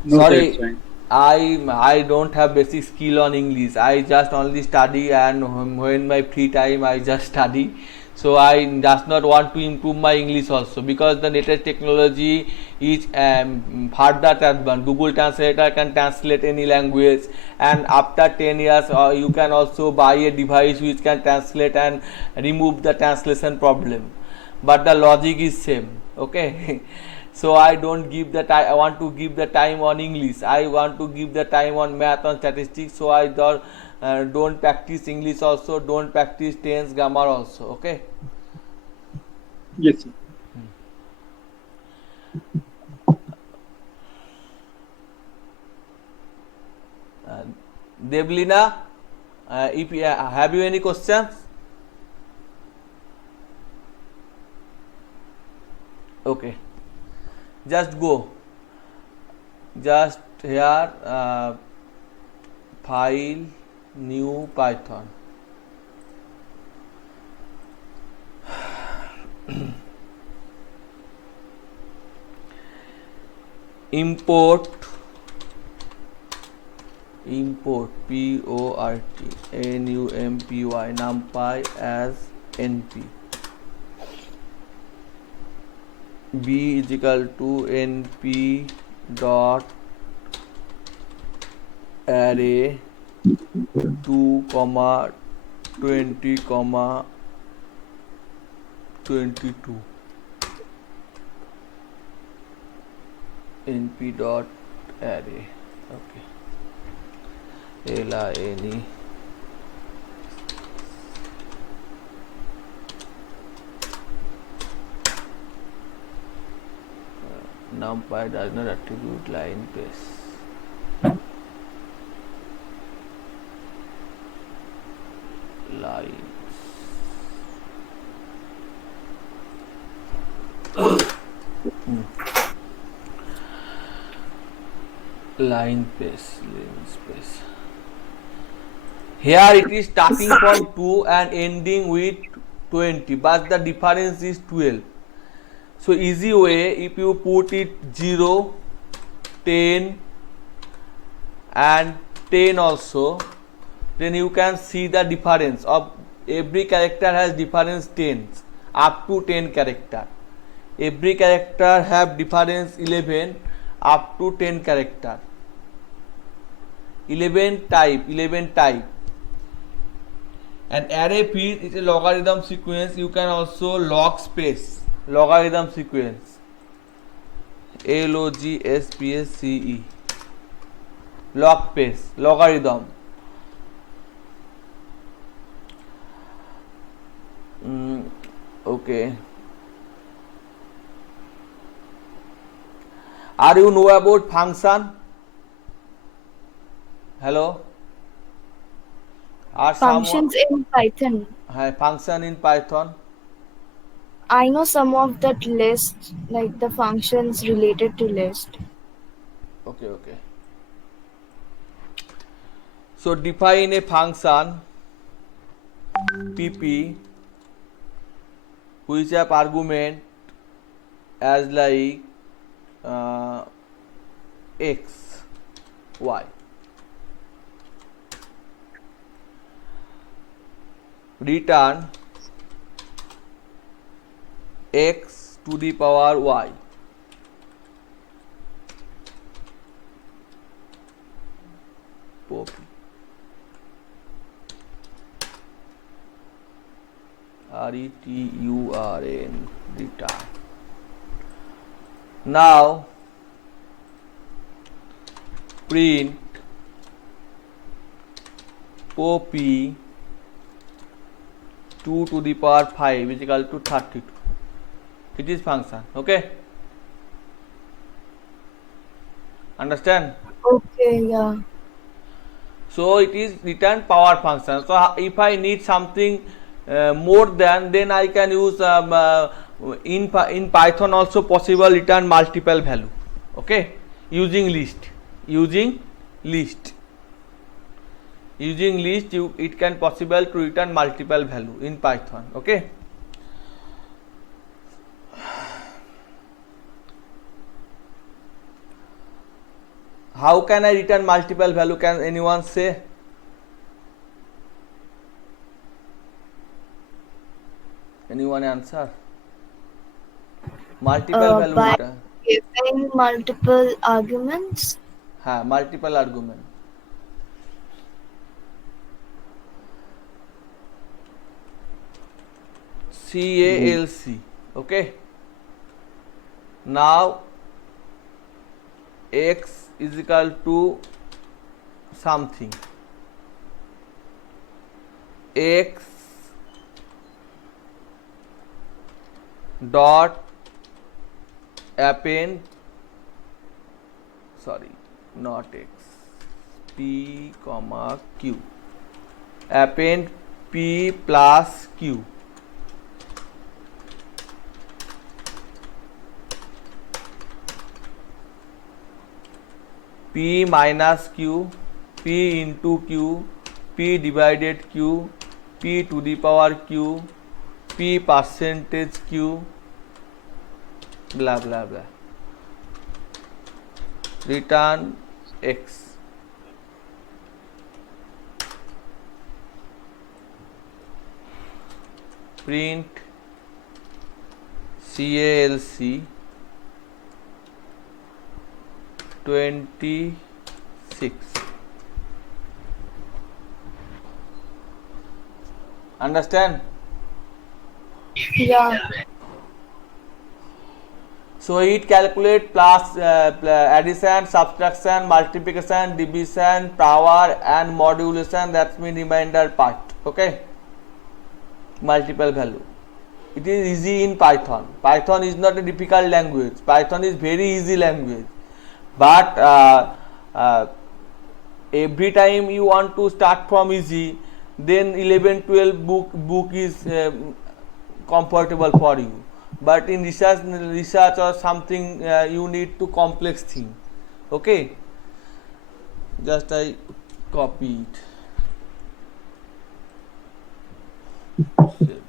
No, Sorry, that's fine. I don't have basic skill on English. I just only study, and when my free time I just study. So I just not want to improve my English also, because the latest technology is further advanced. Google Translator can translate any language, and after 10 years you can also buy a device which can translate and remove the translation problem. But the logic is same. Okay. So I don't give the time. I want to give the time on English. I want to give the time on math and statistics. So I don't practice English also. Don't practice tense, grammar also. Okay. Yes, sir. Devlina, if you have you any questions? Okay. Just go. Just here, file, new Python. Import PORT NUMPY numpy as NP. B is equal to NP dot array 2, 20, 22. NP dot array. Okay. LINE. NumPy does not attribute line pace. Lines. Line pace. Here it is starting from 2 and ending with 20, but the difference is 12. So easy way, if you put it 0, 10 and 10 also, then you can see the difference of every character has difference 10 up to 10 character. Every character have difference 11 up to 10 character. 11 type. And array feet is a logarithm sequence. You can also log space, logarithm sequence, LOGSPACE, log space, logarithm. Okay. Are you know about function? Hello? Are Functions in Python. function in Python? I know some of that list, like the functions related to list. Okay. So define a function pp which have argument as like x, y. Return x to the power y. RETURN, return. Now print copy 2 to the power 5 is equal to 32. It is function. Okay, understand? Okay, yeah. So it is return power function. So if I need something more than, then I can use in Python also possible return multiple value. Okay, using list it can possible to return multiple value in Python. Okay, how can I return multiple value? Can anyone say? Anyone answer? Multiple value By return. giving multiple arguments. Multiple argument. CALC. Okay. Now x is equal to something. X dot append, sorry, not x, p comma q, append p plus q. P minus q, p into q, p divided q, p to the power q, p percentage q, blah blah blah. Return x. Print CALC 26. Understand? Yeah. So it calculate plus addition, subtraction, multiplication, division, power and modulation. That's mean remainder part. Okay, multiple value. It is easy in Python. Python is not a difficult language. Python is very easy language. But every time you want to start from easy, then 11-12 book is comfortable for you. But in research or something, you need to complex thing. Okay, just I copy it. 7.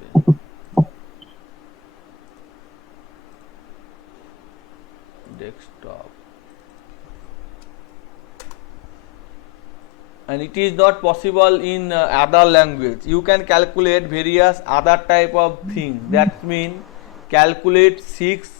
Desktop. And it is not possible in other language. You can calculate various other type of thing. That means calculate 6 .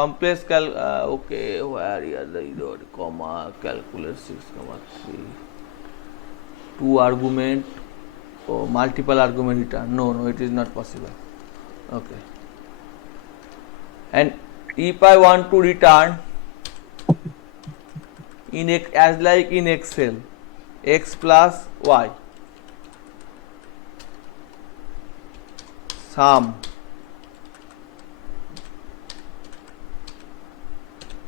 complex okay, where here the dot comma calculate 6,3 two argument or multiple argument return. No, it is not possible. Okay, and if I want to return in as like in Excel, x plus y sum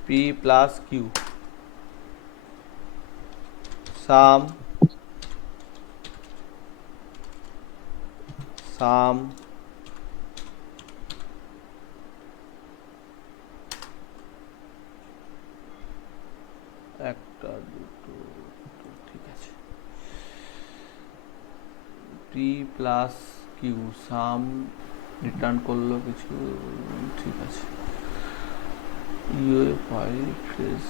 p plus q sum একটা দুটো ঠিক আছে p plus Q সাম return করলো কিছু ঠিক আছে UFI face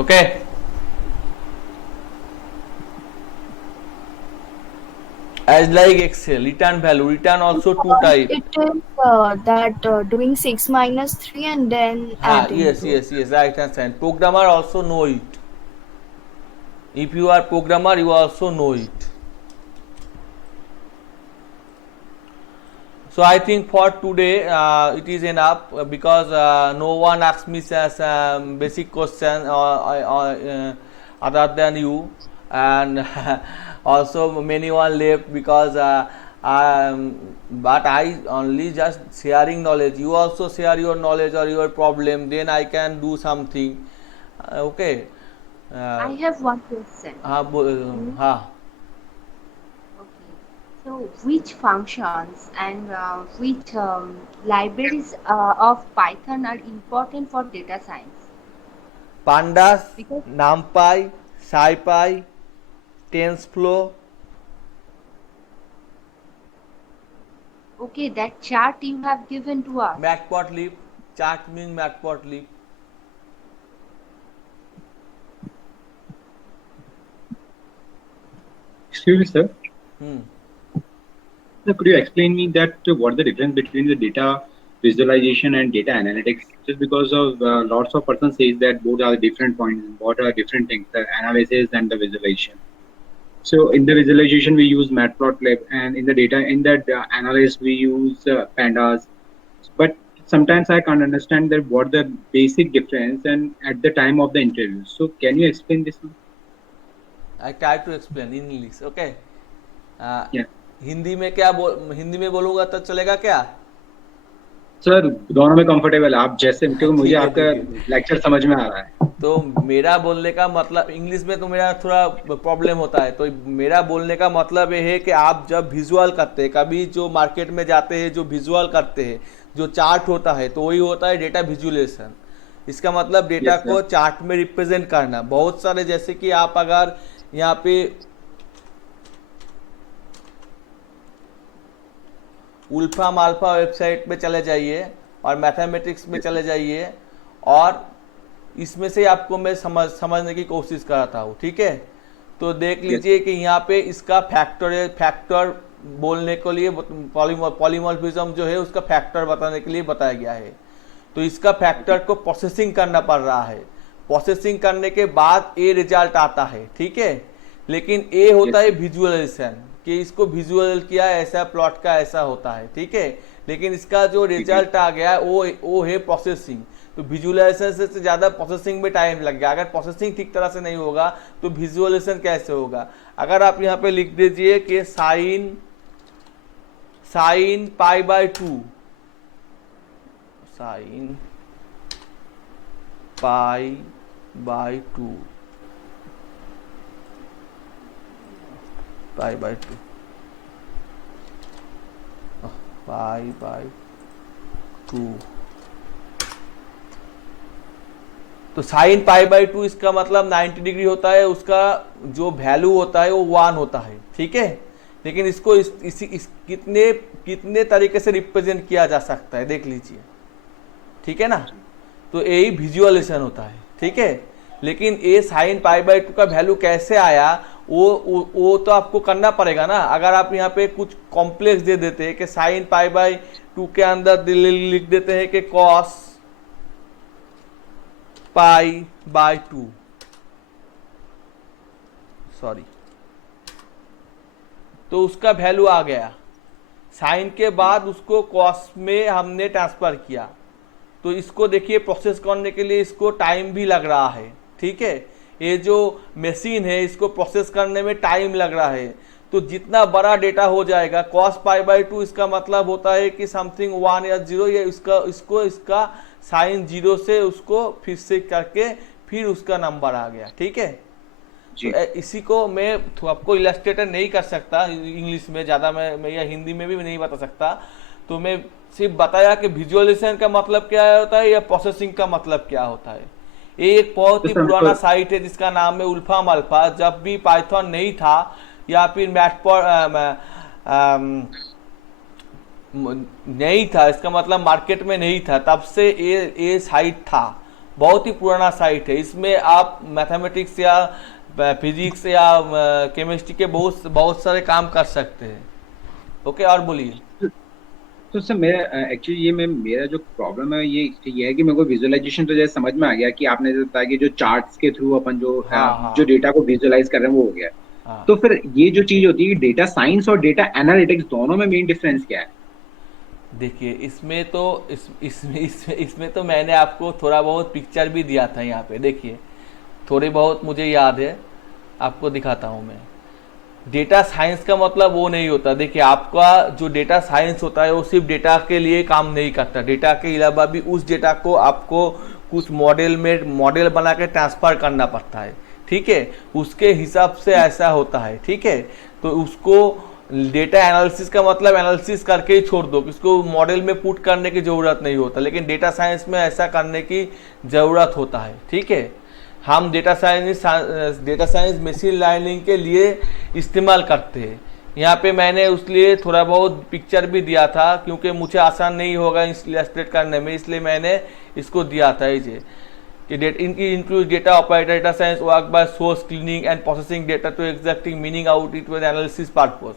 okay as like Excel, return value, return also two type. It is that doing 6 minus 3 and then adding. Yes, right understand. Programmer also know it. If you are programmer, you also know it. So I think for today it is enough because no one asked me basic question other than you, and also many one left because but I only just sharing knowledge. You also share your knowledge or your problem, then I can do something. Okay. I have one question. Okay. So, which functions and which libraries of Python are important for data science? Pandas, Because- NumPy, SciPy, TensorFlow. Okay, that chart you have given to us. Matplotlib, chart means Matplotlib. Excuse me, sir. Hmm. Sir, could you explain me that what the difference between the data visualization and data analytics? Just because of lots of persons says that both are different points, both are different things, the analysis and the visualization. So in the visualization we use Matplotlib, and in the data in that analysis we use Pandas. But sometimes I can't understand that what the basic difference and at the time of the interview. So can you explain this one? I try to explain in English. Okay. Yeah. Hindi में बोलूंगा तो चलेगा क्या? Sir दोनों में comfortable आप जैसे, क्योंकि मुझे आपका लेक्चर समझ में आ रहा है. तो मेरा बोलने का मतलब इंग्लिश में तो मेरा थोड़ा प्रॉब्लम होता है, तो मेरा बोलने का मतलब ये है कि आप जब विजुअल करते हैं, कभी जो मार्केट में जाते हैं जो विजुअल करते हैं, जो चार्ट होता है तो वही होता है डेटा विजुअलाइजेशन. इसका मतलब डेटा Yes, sir. को चार्ट में रिप्रेजेंट करना. बहुत सारे जैसे कि आप अगर यहाँ पे उल्फा माल्फा वेबसाइट पे चले जाइए और मैथमेटिक्स में चले जाइए, और इसमें से आपको मैं समझने की कोशिश कराता हूँ. ठीक है, तो देख लीजिए कि यहाँ पे इसका फैक्टर बोलने के लिए पॉलीमॉर्फिज्म जो है उसका फैक्टर बताने के लिए बताया गया है. तो इसका फैक्टर को प्रोसेसिंग करना पड़ रहा है. प्रोसेसिंग करने के बाद ए रिजल्ट आता है. ठीक है, लेकिन ए होता है विजुअलाइजेशन, कि इसको विजुअल किया, ऐसा प्लॉट का ऐसा होता है. ठीक है, लेकिन इसका जो रिजल्ट आ गया वो है प्रोसेसिंग. तो विजुअलाइजेशन से ज़्यादा प्रोसेसिंग में टाइम लग गया. अगर प्रोसेसिंग ठीक तरह से नहीं होगा तो विजुअलाइजेशन कैसे होगा? अगर आप यहाँ पे लिख दीजिए कि sine pi by 2, sine pi by 2, pi by 2, pi by 2. तो साइन पाई बाय 2 इसका मतलब 90 डिग्री होता है. उसका जो वैल्यू होता है वो 1 होता है. ठीक है, लेकिन इसको कितने तरीके से रिप्रेजेंट किया जा सकता है देख लीजिए. ठीक है ना, तो यही विजुअलाइजेशन होता है. ठीक है, लेकिन ये साइन पाई बाय 2 का वैल्यू कैसे आया वो तो आपको करना पड़ेगा ना। अगर आप यहाँ पे कुछ कॉम्प्लेक्स दे देते हैं कि साइन पाई बाई 2 के अंदर लिख देते हैं कि कॉस पाई बाई 2, सॉरी, तो उसका वैल्यू आ गया। साइन के बाद उसको कॉस में हमने ट्रांसफर किया, तो इसको देखिए प्रोसेस करने के लिए इसको टाइम भी लग रहा है, ठीक है। ये जो मशीन है इसको प्रोसेस करने में टाइम लग रहा है। तो जितना बड़ा डेटा हो जाएगा, cos पाई बाई 2 इसका मतलब होता है कि समथिंग 1 या 0, या इसका साइन 0 से उसको फिर से करके फिर उसका नंबर आ गया, ठीक है। तो इसी को मैं आपको इलस्ट्रेटर नहीं कर सकता इंग्लिश में ज़्यादा, मैं या हिंदी में भी नहीं बता सकता। तो मैं सिर्फ बताया कि विजुअलाइजेशन का मतलब क्या होता है या प्रोसेसिंग का मतलब क्या होता है। ये एक बहुत ही पुराना साइट है जिसका नाम है उल्फाम अल्फा। जब भी पाइथन नहीं था या फिर नहीं था, इसका मतलब मार्केट में नहीं था, तब से ये साइट था। बहुत ही पुराना साइट है। इसमें आप मैथमेटिक्स या फिजिक्स या केमिस्ट्री के बहुत सारे काम कर सकते हैं। ओके, और बोलिए। तो सर मेरा जो प्रॉब्लम है ये है कि मेरे को विजुअलाइजेशन तो जैसे समझ में आ गया कि आपने जो बताया कि जो चार्ट्स के थ्रू अपन जो डेटा को विजुअलाइज कर रहे हैं वो हो गया। तो फिर ये जो चीज होती है डेटा साइंस और डेटा एनालिटिक्स दोनों में मेन डिफरेंस क्या है? देखिए इसमें तो मैंने आपको थोड़ा बहुत पिक्चर भी दिया था यहाँ पे। देखिए थोड़ी बहुत मुझे याद है, आपको दिखाता हूँ मैं। डेटा साइंस का मतलब वो नहीं होता। देखिए आपका जो डेटा साइंस होता है वो सिर्फ डेटा के लिए काम नहीं करता। डेटा के अलावा भी उस डेटा को आपको कुछ मॉडल बना के ट्रांसफर करना पड़ता है, ठीक है। उसके हिसाब से ऐसा होता है, ठीक है। तो उसको डेटा एनालिसिस का मतलब एनालिसिस करके ही छोड़ दो, इसको मॉडल में पुट करने की ज़रूरत नहीं होता। लेकिन डेटा साइंस में ऐसा करने की ज़रूरत होता है, ठीक है। हम डेटा साइंस मशीन लर्निंग के लिए इस्तेमाल करते हैं। यहाँ पे मैंने उसलिए थोड़ा बहुत पिक्चर भी दिया था क्योंकि मुझे आसान नहीं होगा इलस्ट्रेट करने में, इसलिए मैंने इसको दिया था ये कि include data operator data science work by source cleaning and processing data to extracting meaning out it with analysis purpose.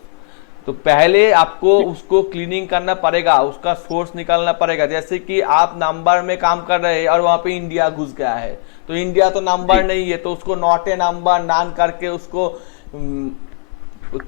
तो पहले आपको उसको क्लीनिंग करना पड़ेगा, उसका सोर्स निकालना पड़ेगा। जैसे कि आप नंबर में काम कर रहे हैं और वहाँ पे इंडिया घुस गया है, तो इंडिया तो नंबर नहीं है, तो उसको नॉट ए नंबर नान करके उसको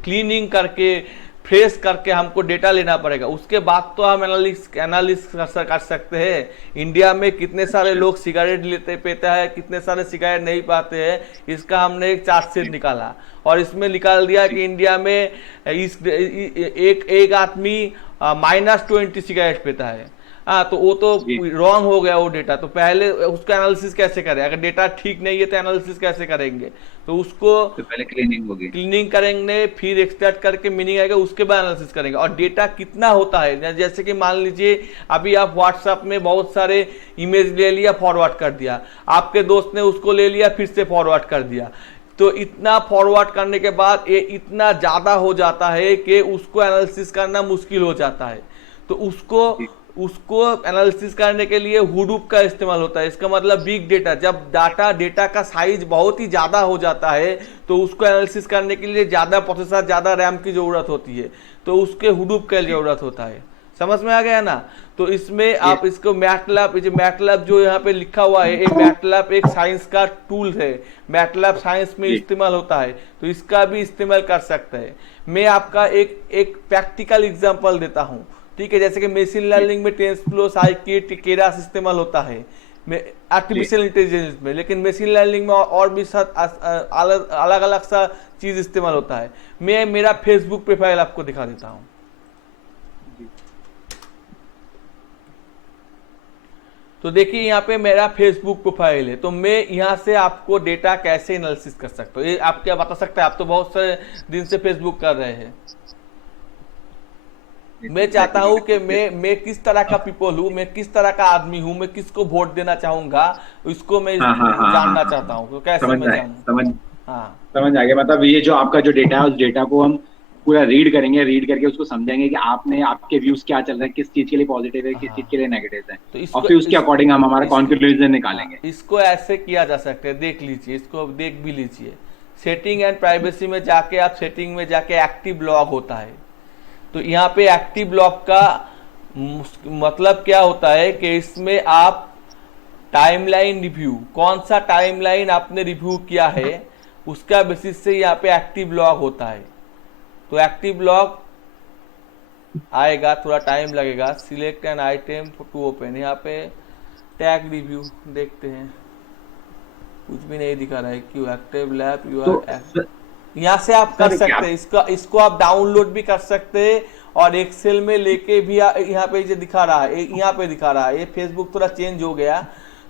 क्लीनिंग करके फ्रेश करके हमको डेटा लेना पड़ेगा। उसके बाद तो हम एनालिस कर सकते हैं। इंडिया में कितने सारे लोग सिगरेट पीते हैं, कितने सारे सिगरेट नहीं पाते हैं, इसका हमने एक चार्टशीट निकाला और इसमें निकाल दिया कि इंडिया में एक आदमी -20 सिगरेट पीता है। तो वो तो रॉन्ग हो गया वो डेटा। तो पहले उसका एनालिसिस कैसे करें? अगर डेटा ठीक नहीं है तो एनालिसिस कैसे करेंगे? तो उसको तो पहले क्लीनिंग करेंगे, फिर एक्सट्रैक्ट करके मीनिंग आएगा, उसके बाद एनालिसिस करेंगे। और डेटा कितना होता है, जैसे कि मान लीजिए अभी आप व्हाट्सएप में बहुत सारे इमेज ले लिया, फॉरवर्ड कर दिया, आपके दोस्त ने उसको ले लिया, फिर से फॉरवर्ड कर दिया। तो इतना फॉरवर्ड करने के बाद ये इतना ज़्यादा हो जाता है कि उसको एनालिसिस करना मुश्किल हो जाता है। तो उसको एनालिसिस करने के लिए हुडूप का इस्तेमाल होता है। इसका मतलब बिग डेटा, जब डेटा का साइज बहुत ही ज़्यादा हो जाता है तो उसको एनालिसिस करने के लिए ज़्यादा प्रोसेसर, ज़्यादा रैम की ज़रूरत होती है, तो उसके हुडूप का ज़रूरत होता है। समझ में आ गया ना? तो इसमें आप इसको मैटलैब जो यहाँ पे लिखा हुआ है, एक मैटलैब एक साइंस का टूल है, मैटलैब साइंस में इस्तेमाल होता है, तो इसका भी इस्तेमाल कर सकते हैं। मैं आपका एक प्रैक्टिकल एग्जांपल देता हूँ, ठीक है। जैसे कि मशीन लर्निंग में टेंसफ्लो, साइकिट, केरास इस्तेमाल होता है आर्टिफिशियल इंटेलिजेंस में, लेकिन मशीन लर्निंग में और भी अलग अलग सा चीज़ इस्तेमाल होता है। मैं मेरा फेसबुक प्रोफाइल आपको दिखा देता हूँ। तो देखिए यहाँ पे मेरा फेसबुक प्रोफाइल है, तो मैं यहाँ से आपको डेटा कैसे एनालिसिस कर सकता हूँ, ये आप क्या बता सकते हैं? आप तो बहुत सारे दिन से फेसबुक कर रहे हैं। मैं चाहता हूँ कि मैं किस तरह का पीपल हूँ, मैं किस तरह का आदमी हूँ, मैं किसको वोट देना चाहूंगा, इसको मैं जानना चाहता हूँ। तो कैसे मैं जानूँ? समझ आ गया। मतलब ये जो आपका जो डेटा है, उस डेटा को हम पूरा रीड करेंगे, रीड करके उसको समझेंगे कि आपके व्यूज क्या चल रहे हैं, किस चीज के लिए पॉजिटिव है, किस चीज के लिए नेगेटिव है, तो और फिर उसके अकॉर्डिंग हम हमारा कंक्लूजन निकालेंगे। इसको ऐसे किया जा सकता है, देख लीजिए, इसको देख भी लीजिए। सेटिंग एंड प्राइवेसी में जाके आप सेटिंग में जाके एक्टिव लॉग होता है। तो यहाँ पे एक्टिव लॉग का मतलब क्या होता है कि इसमें आप टाइमलाइन रिव्यू, कौन सा टाइमलाइन आपने रिव्यू किया है उसका बेसिस से यहाँ पे एक्टिव लॉग होता है। तो एक्टिव लॉग आएगा, थोड़ा टाइम लगेगा। Select an item to open, यहाँ पे टैग रिव्यू देखते हैं, कुछ भी नहीं दिखा रहा है। क्यों एक्टिव लैब यू आर, यहाँ से आप कर सकते हैं इसको आप डाउनलोड भी कर सकते हैं और एक्सेल में लेके भी यहाँ पे जो दिखा रहा है, यहाँ पे दिखा रहा है, ये फेसबुक थोड़ा चेंज हो गया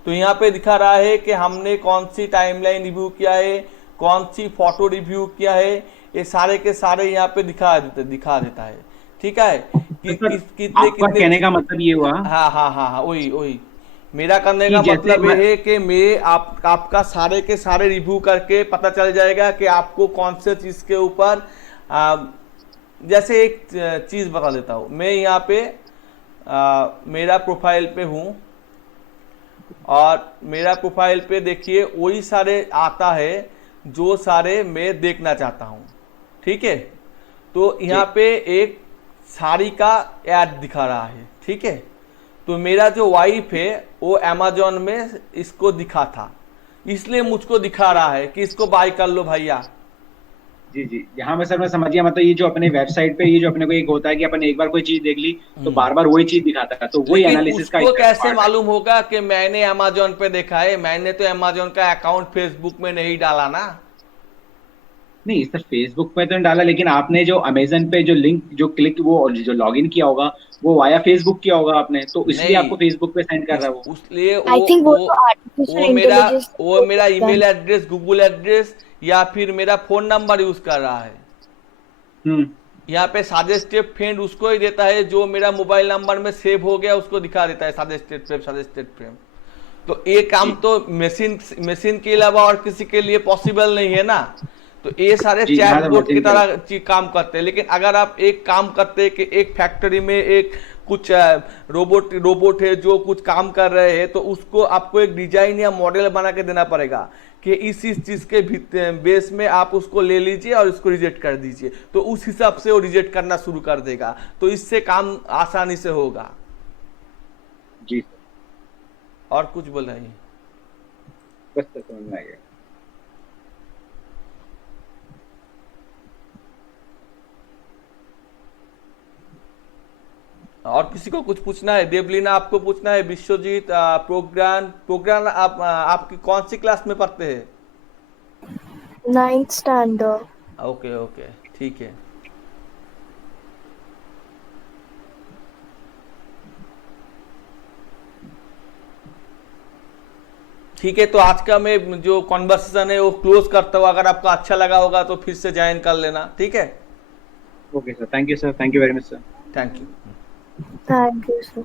तो यहाँ पे दिखा रहा है कि हमने कौन सी टाइमलाइन रिव्यू किया है, कौन सी फोटो रिव्यू किया है, ये सारे के सारे यहाँ पे दिखा देता है। ठीक है कितने कहने का मतलब ये हुआ। हाँ वही मेरा करने का मतलब ये है कि मैं आपका सारे के सारे रिव्यू करके पता चल जाएगा कि आपको कौन से चीज के ऊपर जैसे एक चीज बता देता हूँ। मैं यहाँ पे मेरा प्रोफाइल पे हूँ और मेरा प्रोफाइल पे देखिए वही सारे आता है जो सारे मैं देखना चाहता हूँ। ठीक है, तो यहाँ पे एक साड़ी का ऐड दिखा रहा है। ठीक है, तो मेरा जो वाइफ है वो अमेजोन में इसको दिखा था, इसलिए मुझको दिखा रहा है कि इसको बाय कर लो भैया। जी यहाँ में सर मैं समझ गया। मतलब ये जो अपने वेबसाइट पे ये जो अपने को एक होता है कि अपन एक बार कोई चीज देख ली तो बार बार वही चीज दिखाता है, तो वही एनालिसिस का कैसे मालूम होगा कि मैंने अमेजोन पे देखा है? मैंने तो अमेजोन का अकाउंट फेसबुक में नहीं डाला ना। नहीं सर फेसबुक पे तो डाला, लेकिन आपने जो अमेजन पे जो लिंक जो क्लिक वो जो लॉगिन किया होगा वो वाया फेसबुक किया होगा आपने, तो इसलिए आपको फेसबुक पे सेंड कर रहा है वो। इसलिए वो मेरा ईमेल एड्रेस, गूगल एड्रेस या फिर मेरा फोन नंबर यूज कर रहा है। यहाँ पे सजेस्टेड फ्रेंड उसको ही देता है जो मेरा मोबाइल नंबर में सेव हो गया, उसको दिखा देता है सजेस्टेड फ्रेंड। तो ये काम तो मशीन के अलावा और किसी के लिए पॉसिबल नहीं है ना। तो ये सारे चैटबॉट की तरह काम करते हैं। लेकिन अगर आप एक काम करते हैं कि एक फैक्ट्री में एक कुछ रोबोट है जो कुछ काम कर रहे हैं, तो उसको आपको एक डिजाइन या मॉडल बना के देना पड़ेगा कि इस चीज के बेस में आप उसको ले लीजिए और उसको रिजेक्ट कर दीजिए, तो उस हिसाब से वो रिजेक्ट करना शुरू कर देगा। तो इससे काम आसानी से होगा। जी और कुछ बोल रहे हैं? बस समझ में आ गया। और किसी को कुछ पूछना है? देवलीना आपको पूछना है? विश्वजीत, प्रोग्राम आपकी कौन सी क्लास में पढ़ते हैं? 9th standard. ओके ठीक है। ठीक है, तो आज का मैं जो कॉन्वर्सेशन है वो क्लोज करता हूँ। अगर आपको अच्छा लगा होगा तो फिर से ज्वाइन कर लेना। ठीक है, okay sir, thank you sir, thank you very much sir. Thank you. Thank you, sir.